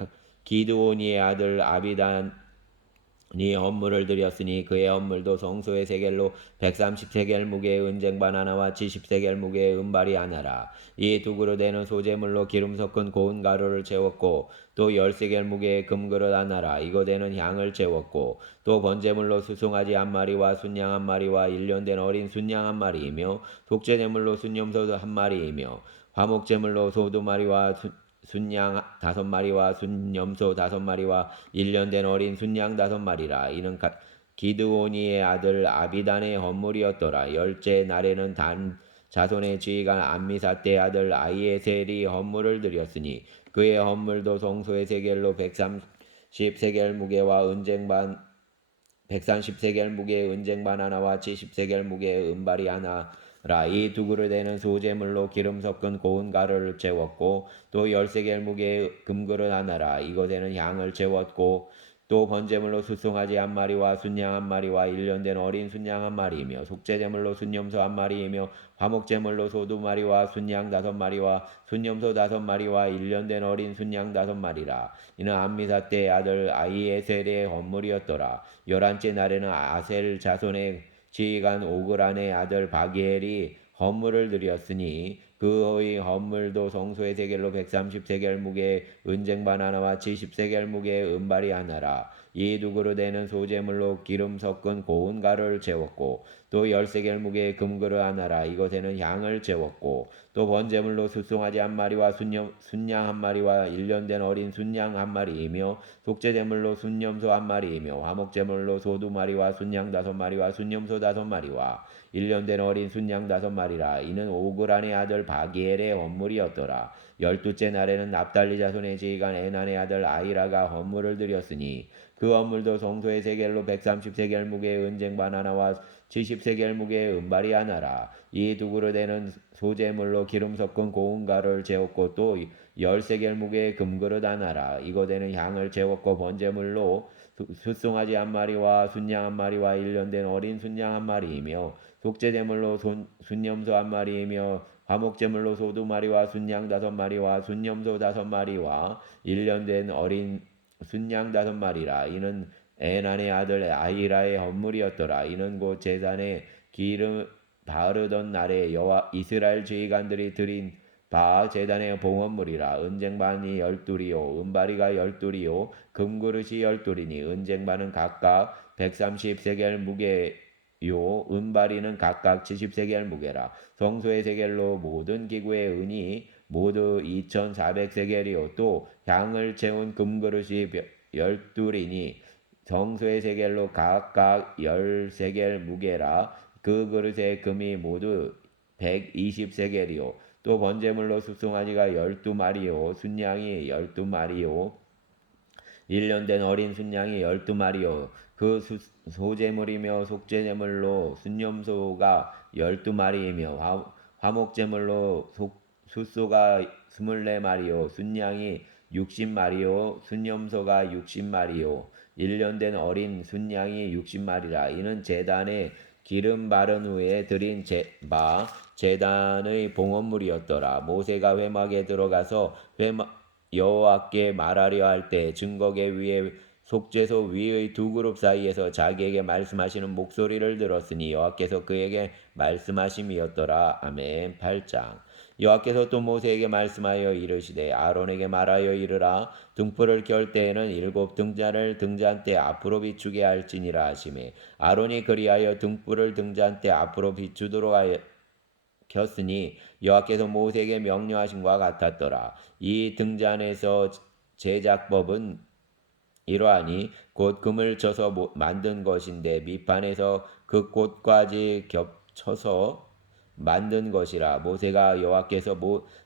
기드오니의 아들 아비단 네 헌물을 드렸으니 그의 헌물도 성소의 세겔로 130세겔 무게의 은쟁반 하나와 70세겔 무게의 은발이 하나라. 이 두 그릇에는 소재물로 기름 섞은 고운 가루를 채웠고 또 10세겔 무게의 금그릇 하나라. 이것에는 향을 채웠고 또 번제물로 수송아지 한 마리와 순양 한 마리와 1년 된 어린 순양 한 마리이며 속죄제물로 순염소 한 마리이며 화목제물로 소 2마리와 순양 5마리와 순염소 5마리와 1년 된 어린 순양 5마리라. 이는 기드오니의 아들 아비단의 헌물이었더라. 열째 날에는 단 자손의 지휘관 암미사떼의 아들 아이에셀이 헌물을 드렸으니 그의 헌물도 성소의 세겔로 130세겔 무게와 은쟁반 130세겔 무게의 은쟁반 하나와 70세겔 무게의 은발이 하나 이 두 그릇에는 소재물로 기름 섞은 고운 가루를 채웠고 또 10세겔 무게의 금그릇 하나라. 이것에는 향을 채웠고 또 번제물로 수송아지 한 마리와 순양 한 마리와 일년된 어린 순양 한 마리이며 속죄제물로 순염소 한 마리이며 화목제물로 소 두 마리와 순양 다섯 마리와 순염소 다섯 마리와 일년된 어린 순양 다섯 마리라. 이는 암미사 때의 아들 아히에셀의 헌물이었더라. 열한째 날에는 아셀 자손의 지휘관 오그란의 아들 바기엘이 헌물을 드렸으니 그의 헌물도 성소의 세겔로 130세겔 무게의 은쟁반 하나와 70세겔 무게의 은발이 하나라. 이 두 그릇에는 소재물로 기름 섞은 고운 가루를 채웠고 또 10세겔 무게의 금그릇 하나라. 이것에는 향을 채웠고 또 번제물로 숫송아지 한 마리와 순양 한 마리와 일년된 어린 순양 한 마리이며 속죄제물로 순염소 한 마리이며 화목제물로 소 두 마리와 순양 다섯 마리와 순염소 다섯 마리와 일년된 어린 순양 다섯 마리라. 이는 오그란의 아들 바기엘의 헌물이었더라. 열두째 날에는 납달리 자손의 지휘관 에난의 아들 아이라가 헌물을 드렸으니 그 헌물도 성소의 세겔로 130세겔 무게의 은쟁반 하나와 70세겔 무게의 은발이 하나라. 이 두 그릇에는 소재물로 기름 섞은 고운 가루를 채웠고 또 10세겔 무게의 금그릇 하나라. 이것에는 향을 채웠고 번제물로 숫송아지 한 마리와 순양 한 마리와 일년된 어린 순양 한 마리이며 속죄제물로 순염소 한 마리이며 화목제물로 소 두 마리와 순양 다섯 마리와 순염소 다섯 마리와 일년된 어린 순양 다섯 마리라. 이는 에난의 아들 아히라의 헌물이었더라. 이는 곧 제단에 기름 바르던 날에 여호와 이스라엘 지휘관들이 드린 바 제단의 봉헌물이라. 은쟁반이 12이요 은바리가 12이요 금그릇이 12이니 은쟁반은 각각 130세겔 무게요 은바리는 각각 70세겔 무게라. 성소의 세겔로 모든 기구의 은이 모두 2400세겔이요 또 향을 채운 금그릇이 12이니 성소의 세겔로 각각 10세겔 무게라. 그 그릇의 금이 모두 120세겔이요 또 번제물로 숫송아지가 12마리요 순양이 12마리요 일년된 어린 순양이 12마리요 그 소제물이며 속죄제물로 순염소가 12마리이며 화목제물로 숫소가 24마리요 순양이 60마리요 순염소가 60마리요 일년된 어린 순양이 60마리라. 이는 제단에 기름 바른 후에 드린 제단의 봉헌물이었더라. 모세가 회막에 들어가서 여호와께 말하려 할 때 증거계 위에 속죄소 위의 두 그룹 사이에서 자기에게 말씀하시는 목소리를 들었으니 여호와께서 그에게 말씀하심이었더라. 아멘. 8장. 여호와께서 또 모세에게 말씀하여 이르시되 아론에게 말하여 이르라. 등불을 켤 때에는 7 등잔을 등잔대 앞으로 비추게 할지니라 하시매 아론이 그리하여 등불을 등잔대 앞으로 비추도록 하여 켰으니 여호와께서 모세에게 명령하신 것 같았더라. 이 등잔에서 제작법은 이러하니 곧 금을 쳐서 만든 것인데 밑판에서 그 꽃까지 겹쳐서 만든 것이라. 모세가 여호와께서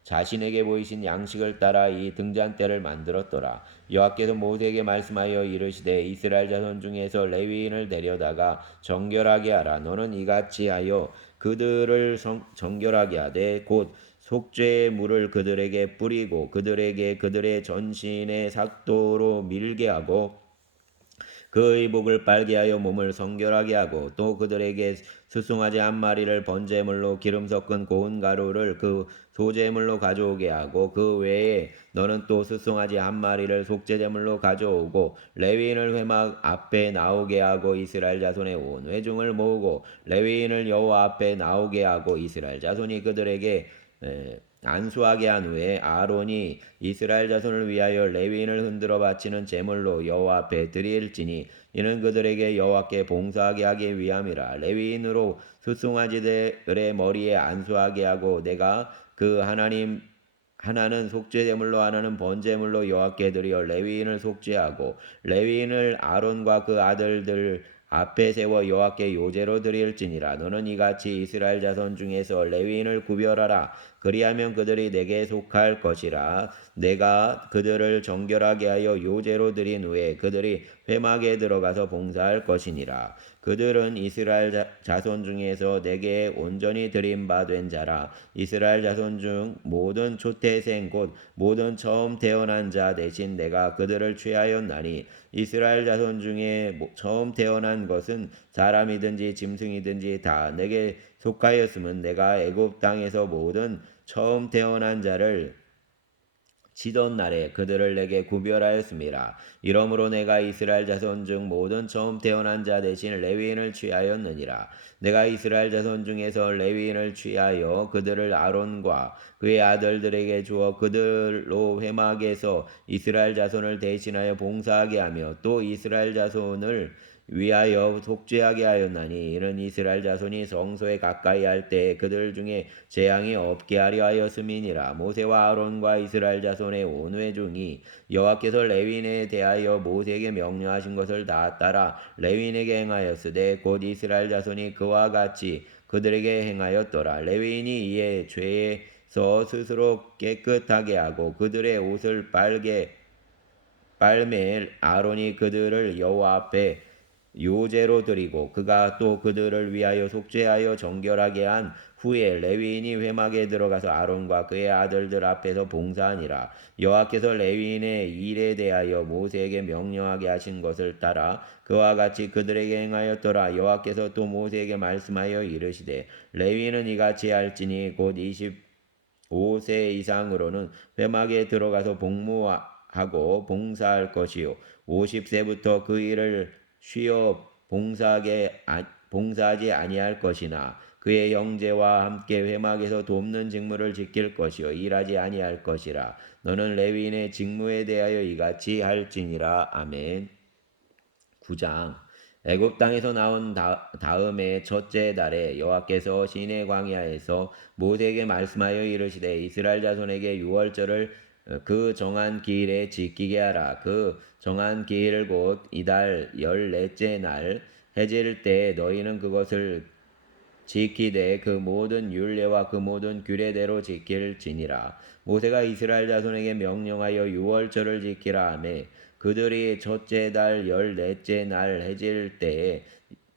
자신에게 보이신 양식을 따라 이 등잔대를 만들었더라. 여호와께서 모세에게 말씀하여 이르시되 이스라엘 자손 중에서 레위인을 데려다가 정결하게 하라. 너는 이같이 하여 그들을 정결하게 하되 곧 속죄의 물을 그들에게 뿌리고 그들에게 그들의 전신의 삭도로 밀게 하고 그의 복을 빨게 하여 몸을 성결하게 하고 또 그들에게 숫송아지 한 마리를 번제물로 기름 섞은 고운 가루를 그 소제물로 가져오게 하고 그 외에 너는 또 숫송아지 한 마리를 속죄제물로 가져오고 레위인을 회막 앞에 나오게 하고 이스라엘 자손의 온 회중을 모으고 레위인을 여호와 앞에 나오게 하고 이스라엘 자손이 그들에게 안수하게 한 후에 아론이 이스라엘 자손을 위하여 레위인을 흔들어 바치는 제물로 여호와 앞에 드릴지니 이는 그들에게 여호와께 봉사하게 하기 위함이라. 레위인으로 숫송아지들의 머리에 안수하게 하고 내가 그 하나는 속죄제물로 하나는 번제물로 여호와께 드리어 레위인을 속죄하고 레위인을 아론과 그 아들들 앞에 세워 여호와께 요제로 드릴지니라. 너는 이같이 이스라엘 자손 중에서 레위인을 구별하라. 그리하면 그들이 내게 속할 것이라. 내가 그들을 정결하게 하여 요제로 드린 후에 그들이 회막에 들어가서 봉사할 것이니라. 그들은 이스라엘 자손 중에서 내게 온전히 드린 바 된 자라. 이스라엘 자손 중 모든 초태생 곧 모든 처음 태어난 자 대신 내가 그들을 취하였나니 이스라엘 자손 중에 처음 태어난 것은 사람이든지 짐승이든지 다 내게 속하였음은 내가 애굽 땅에서 모든 처음 태어난 자를 치던 날에 그들을 내게 구별하였습니다. 이러므로 내가 이스라엘 자손 중 모든 처음 태어난 자 대신 레위인을 취하였느니라. 내가 이스라엘 자손 중에서 레위인을 취하여 그들을 아론과 그의 아들들에게 주어 그들로 회막에서 이스라엘 자손을 대신하여 봉사하게 하며 또 이스라엘 자손을 위하여 속죄하게 하였나니 이는 이스라엘 자손이 성소에 가까이 할 때 그들 중에 재앙이 없게 하려 하였음이니라. 모세와 아론과 이스라엘 자손의 온 회중이 여호와께서 레위인에 대하여 모세에게 명령하신 것을 다 따라 레위인에게 행하였으되 곧 이스라엘 자손이 그와 같이 그들에게 행하였더라. 레위인이 이에 죄에서 스스로 깨끗하게 하고 그들의 옷을 빨매 아론이 그들을 여호와 앞에 요제로 드리고 그가 또 그들을 위하여 속죄하여 정결하게 한 후에 레위인이 회막에 들어가서 아론과 그의 아들들 앞에서 봉사하니라. 여호와께서 레위인의 일에 대하여 모세에게 명령하게 하신 것을 따라 그와 같이 그들에게 행하였더라. 여호와께서 또 모세에게 말씀하여 이르시되 레위인은 이같이 할지니 곧 25세 이상으로는 회막에 들어가서 복무하고 봉사할 것이요 50세부터 그 일을 쉬어 봉사하지 아니할 것이나 그의 형제와 함께 회막에서 돕는 직무를 지킬 것이요 일하지 아니할 것이라. 너는 레위인의 직무에 대하여 이같이 할지니라. 아멘. 9장. 애굽 땅에서 나온 다음에 첫째 달에 여호와께서 시내 광야에서 모세에게 말씀하여 이르시되 이스라엘 자손에게 유월절을 그 정한 기일에 지키게 하라. 그 정한 기일 곧 이달 14째 날 해질 때 너희는 그것을 지키되 그 모든 율례와 그 모든 규례대로 지킬지니라. 모세가 이스라엘 자손에게 명령하여 유월절을 지키라 하매 그들이 첫째 달 14째 날 해질 때에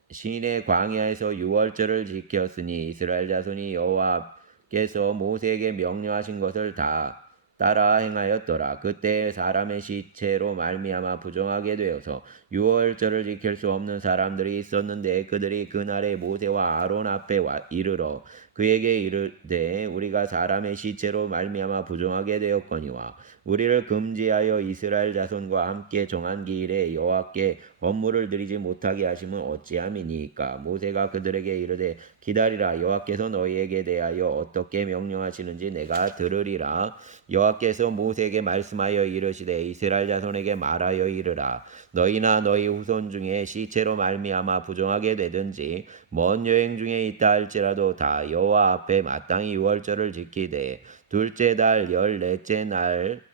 시내 광야에서 유월절을 지켰으니 이스라엘 자손이 여호와께서 모세에게 명령하신 것을 다 따라 행하였더라. 그때 사람의 시체로 말미암아 부정하게 되어서 유월절을 지킬 수 없는 사람들이 있었는데 그들이 그날에 모세와 아론 앞에 이르러 그에게 이르되 우리가 사람의 시체로 말미암아 부정하게 되었거니와 우리를 금지하여 이스라엘 자손과 함께 정한 기일에 여호와께 헌물을 드리지 못하게 하심은 어찌함이니까. 모세가 그들에게 이르되 기다리라. 여호와께서 너희에게 대하여 어떻게 명령하시는지 내가 들으리라. 여호와께서 모세에게 말씀하여 이르시되 이스라엘 자손에게 말하여 이르라. 너희나 너희 후손 중에 시체로 말미암아 부정하게 되든지 먼 여행 중에 있다 할지라도 다 여호와 앞에 마땅히 유월절을 지키되 둘째 달 14째 날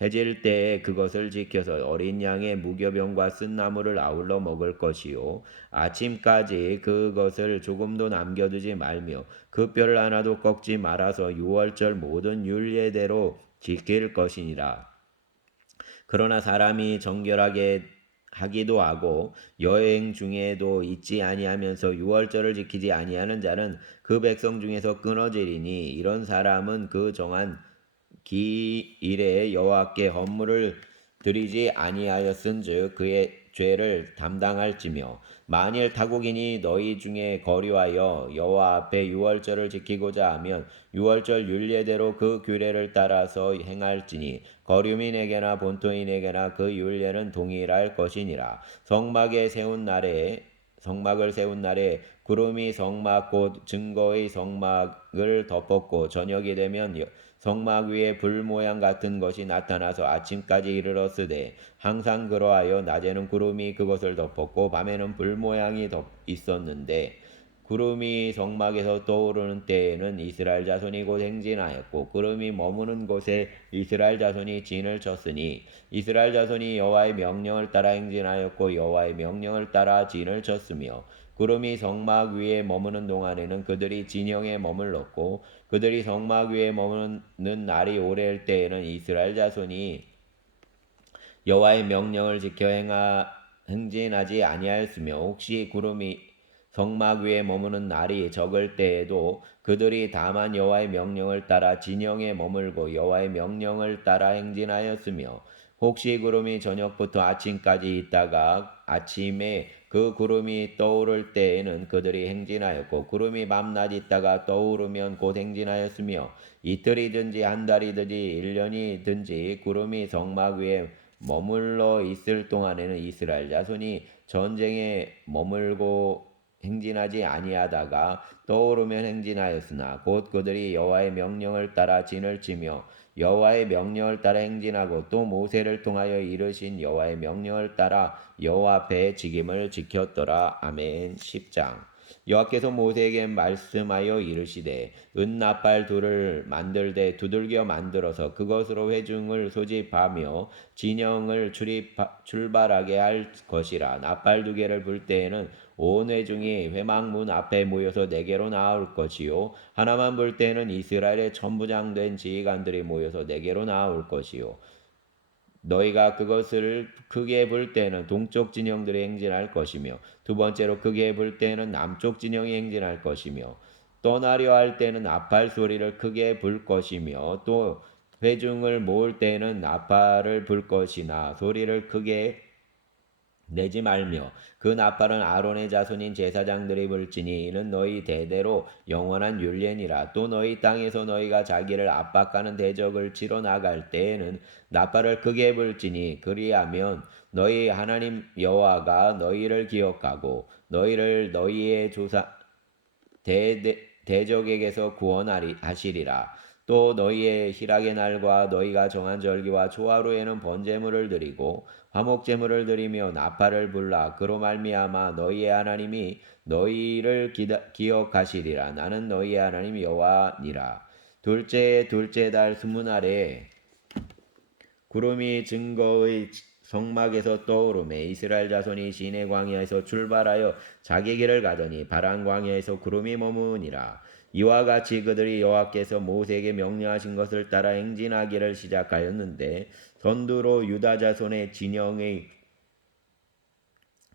해질 때에 그것을 지켜서 어린 양의 무교병과 쓴 나물을 아울러 먹을 것이요 아침까지 그것을 조금도 남겨두지 말며 그 뼈를 하나도 꺾지 말아서 유월절 모든 율례대로 지킬 것이니라. 그러나 사람이 정결하게 하기도 하고 여행 중에도 잊지 아니하면서 유월절을 지키지 아니하는 자는 그 백성 중에서 끊어지리니 이런 사람은 그 정한 기일에 여호와께 헌물을 드리지 아니하였은즉 그의 죄를 담당할지며 만일 타국인이 너희 중에 거류하여 여호와 앞에 유월절을 지키고자 하면 유월절 율례대로 그 규례를 따라서 행할지니 거류민에게나 본토인에게나 그 율례는 동일할 것이니라. 성막을 세운 날에 구름이 성막 곧 증거의 성막을 덮었고 저녁이 되면 성막 위에 불 모양 같은 것이 나타나서 아침까지 이르렀으되 항상 그러하여 낮에는 구름이 그것을 덮었고 밤에는 불 모양이 있었는데 구름이 성막에서 떠오르는 때에는 이스라엘 자손이 곧 행진하였고 구름이 머무는 곳에 이스라엘 자손이 진을 쳤으니 이스라엘 자손이 여호와의 명령을 따라 행진하였고 여호와의 명령을 따라 진을 쳤으며 구름이 성막 위에 머무는 동안에는 그들이 진영에 머물렀고 그들이 성막 위에 머무는 날이 오래일 때에는 이스라엘 자손이 여호와의 명령을 지켜 행진하지 아니하였으며 혹시 구름이 성막 위에 머무는 날이 적을 때에도 그들이 다만 여호와의 명령을 따라 진영에 머물고 여호와의 명령을 따라 행진하였으며 혹시 구름이 저녁부터 아침까지 있다가 아침에 그 구름이 떠오를 때에는 그들이 행진하였고 구름이 밤낮 있다가 떠오르면 곧 행진하였으며 이틀이든지 한 달이든지 1년이든지 구름이 성막 위에 머물러 있을 동안에는 이스라엘 자손이 전쟁에 머물고 행진하지 아니하다가 떠오르면 행진하였으나 곧 그들이 여호와의 명령을 따라 진을 치며 여호와의 명령을 따라 행진하고 또 모세를 통하여 이르신 여호와의 명령을 따라 여호와 앞에 직임을 지켰더라. 아멘. 10장. 여호와께서 모세에게 말씀하여 이르시되 은나팔 둘을 만들되 두들겨 만들어서 그것으로 회중을 소집하며 진영을 출발하게 할 것이라. 나팔 두 개를 불 때에는 온 회중이 회막문 앞에 모여서 네개로 나올 것이요 하나만 불 때에는 이스라엘의 천부장된 지휘관들이 모여서 네개로 나올 것이요 너희가 그것을 크게 불 때는 동쪽 진영들이 행진할 것이며 두 번째로 크게 불 때는 남쪽 진영이 행진할 것이며 떠나려 할 때는 나팔 소리를 크게 불 것이며 또 회중을 모을 때는 나팔을 불 것이나 소리를 크게 내지 말며 그 나팔은 아론의 자손인 제사장들이 불지니 이는 너희 대대로 영원한 율례니라. 또 너희 땅에서 너희가 자기를 압박하는 대적을 치러 나갈 때에는 나팔을 크게 불지니 그리하면 너희 하나님 여호와가 너희를 기억하고 너희를 너희의 조상 대적에게서 구원하시리라. 또 너희의 희락의 날과 너희가 정한 절기와 초하루에는 번제물을 드리고 화목제물을 드리며 나팔을 불라. 그로 말미암아 너희의 하나님이 너희를 기억하시리라. 나는 너희의 하나님 여호와니라. 둘째 달 스무날에 구름이 증거의 성막에서 떠오르매 이스라엘 자손이 시내 광야에서 출발하여 자기 길을 가더니 바란 광야에서 구름이 머무니라. 이와 같이 그들이 여호와께서 모세에게 명령하신 것을 따라 행진하기를 시작하였는데 선두로 유다 자손의 진영의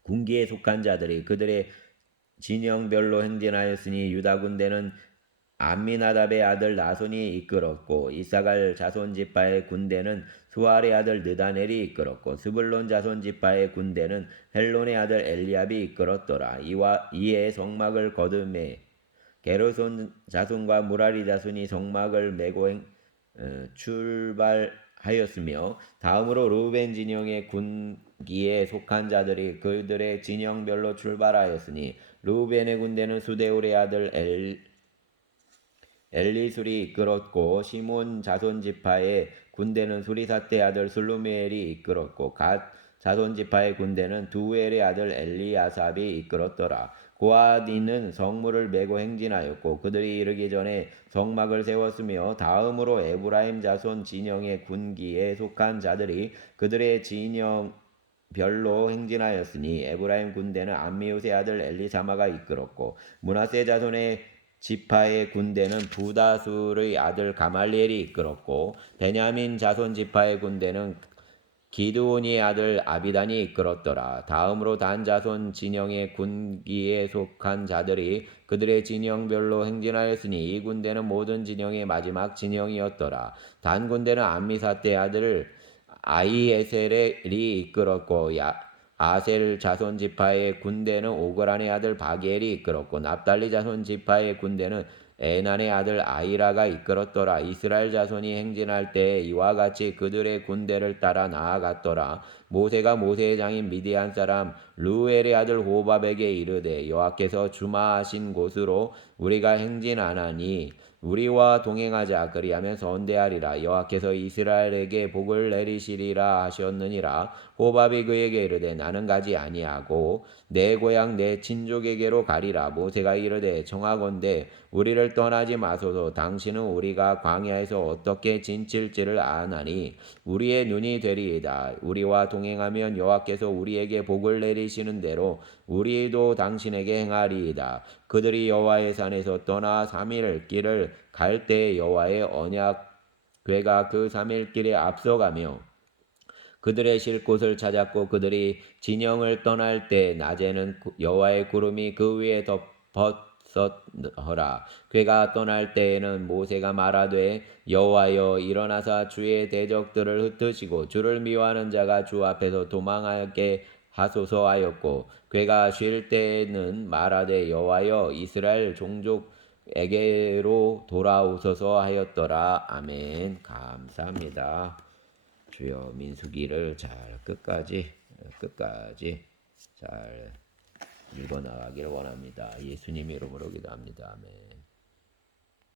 군기에 속한 자들이 그들의 진영별로 행진하였으니 유다 군대는 암미나답의 아들 나손이 이끌었고 이사갈 자손 지파의 군대는 수알의 아들 느다넬이 이끌었고 스불론 자손 지파의 군대는 헬론의 아들 엘리압이 이끌었더라. 이에 성막을 거두매 게르손 자손과 무라리 자손이 성막을 메고 출발하였으며 다음으로 루벤 진영의 군기에 속한 자들이 그들의 진영별로 출발하였으니 루벤의 군대는 수데울의 아들 엘리술이 이끌었고 시몬 자손 지파의 군대는 수리사떼 아들 슬루미엘이 이끌었고 갓 자손 지파의 군대는 두엘의 아들 엘리아삽이 이끌었더라. 고아디는 성물을 메고 행진하였고 그들이 이르기 전에 성막을 세웠으며 다음으로 에브라임 자손 진영의 군기에 속한 자들이 그들의 진영 별로 행진하였으니 에브라임 군대는 암미우스의 아들 엘리사마가 이끌었고 므낫세 자손의 지파의 군대는 부다술의 아들 가말리엘이 이끌었고 베냐민 자손 지파의 군대는 기드온의 아들 아비단이 이끌었더라. 다음으로 단 자손 진영의 군기에 속한 자들이 그들의 진영별로 행진하였으니 이 군대는 모든 진영의 마지막 진영이었더라. 단 군대는 암미사떼 아들 아이에셀이 이끌었고 아셀 자손 지파의 군대는 오그란의 아들 바기엘이 이끌었고 납달리 자손 지파의 군대는 에난의 아들 아이라가 이끌었더라. 이스라엘 자손이 행진할 때 이와 같이 그들의 군대를 따라 나아갔더라. 모세가 모세의 장인 미디안 사람 루엘의 아들 호밥에게 이르되 여호와께서 주마하신 곳으로 우리가 행진하나니 우리와 동행하자. 그리하면 선대하리라. 여호와께서 이스라엘에게 복을 내리시리라 하셨느니라. 호밥이 그에게 이르되 나는 가지 아니하고 내 고향 내 친족에게로 가리라. 모세가 이르되 청하건대 우리를 떠나지 마소서. 당신은 우리가 광야에서 어떻게 진칠지를 아나니 우리의 눈이 되리이다. 우리와 동행하면 여호와께서 우리에게 복을 내리시는 대로 우리도 당신에게 행하리이다. 그들이 여호와의 산에서 떠나 3일 길을 갈 때 여호와의 언약 궤가 그 3일 길에 앞서가며 그들의 쉴 곳을 찾았고 그들이 진영을 떠날 때 낮에는 여호와의 구름이 그 위에 덮었더라. 그가 떠날 때에는 모세가 말하되 여호와여 일어나사 주의 대적들을 흩으시고 주를 미워하는 자가 주 앞에서 도망하게 하소서 하였고 그가 쉴 때에는 말하되 여호와여 이스라엘 종족에게로 돌아오소서 하였더라. 아멘. 감사합니다. 주여 민수기를 잘 끝까지 잘 읽어 나가기를 원합니다. 예수님 이름으로 기도합니다. 아멘.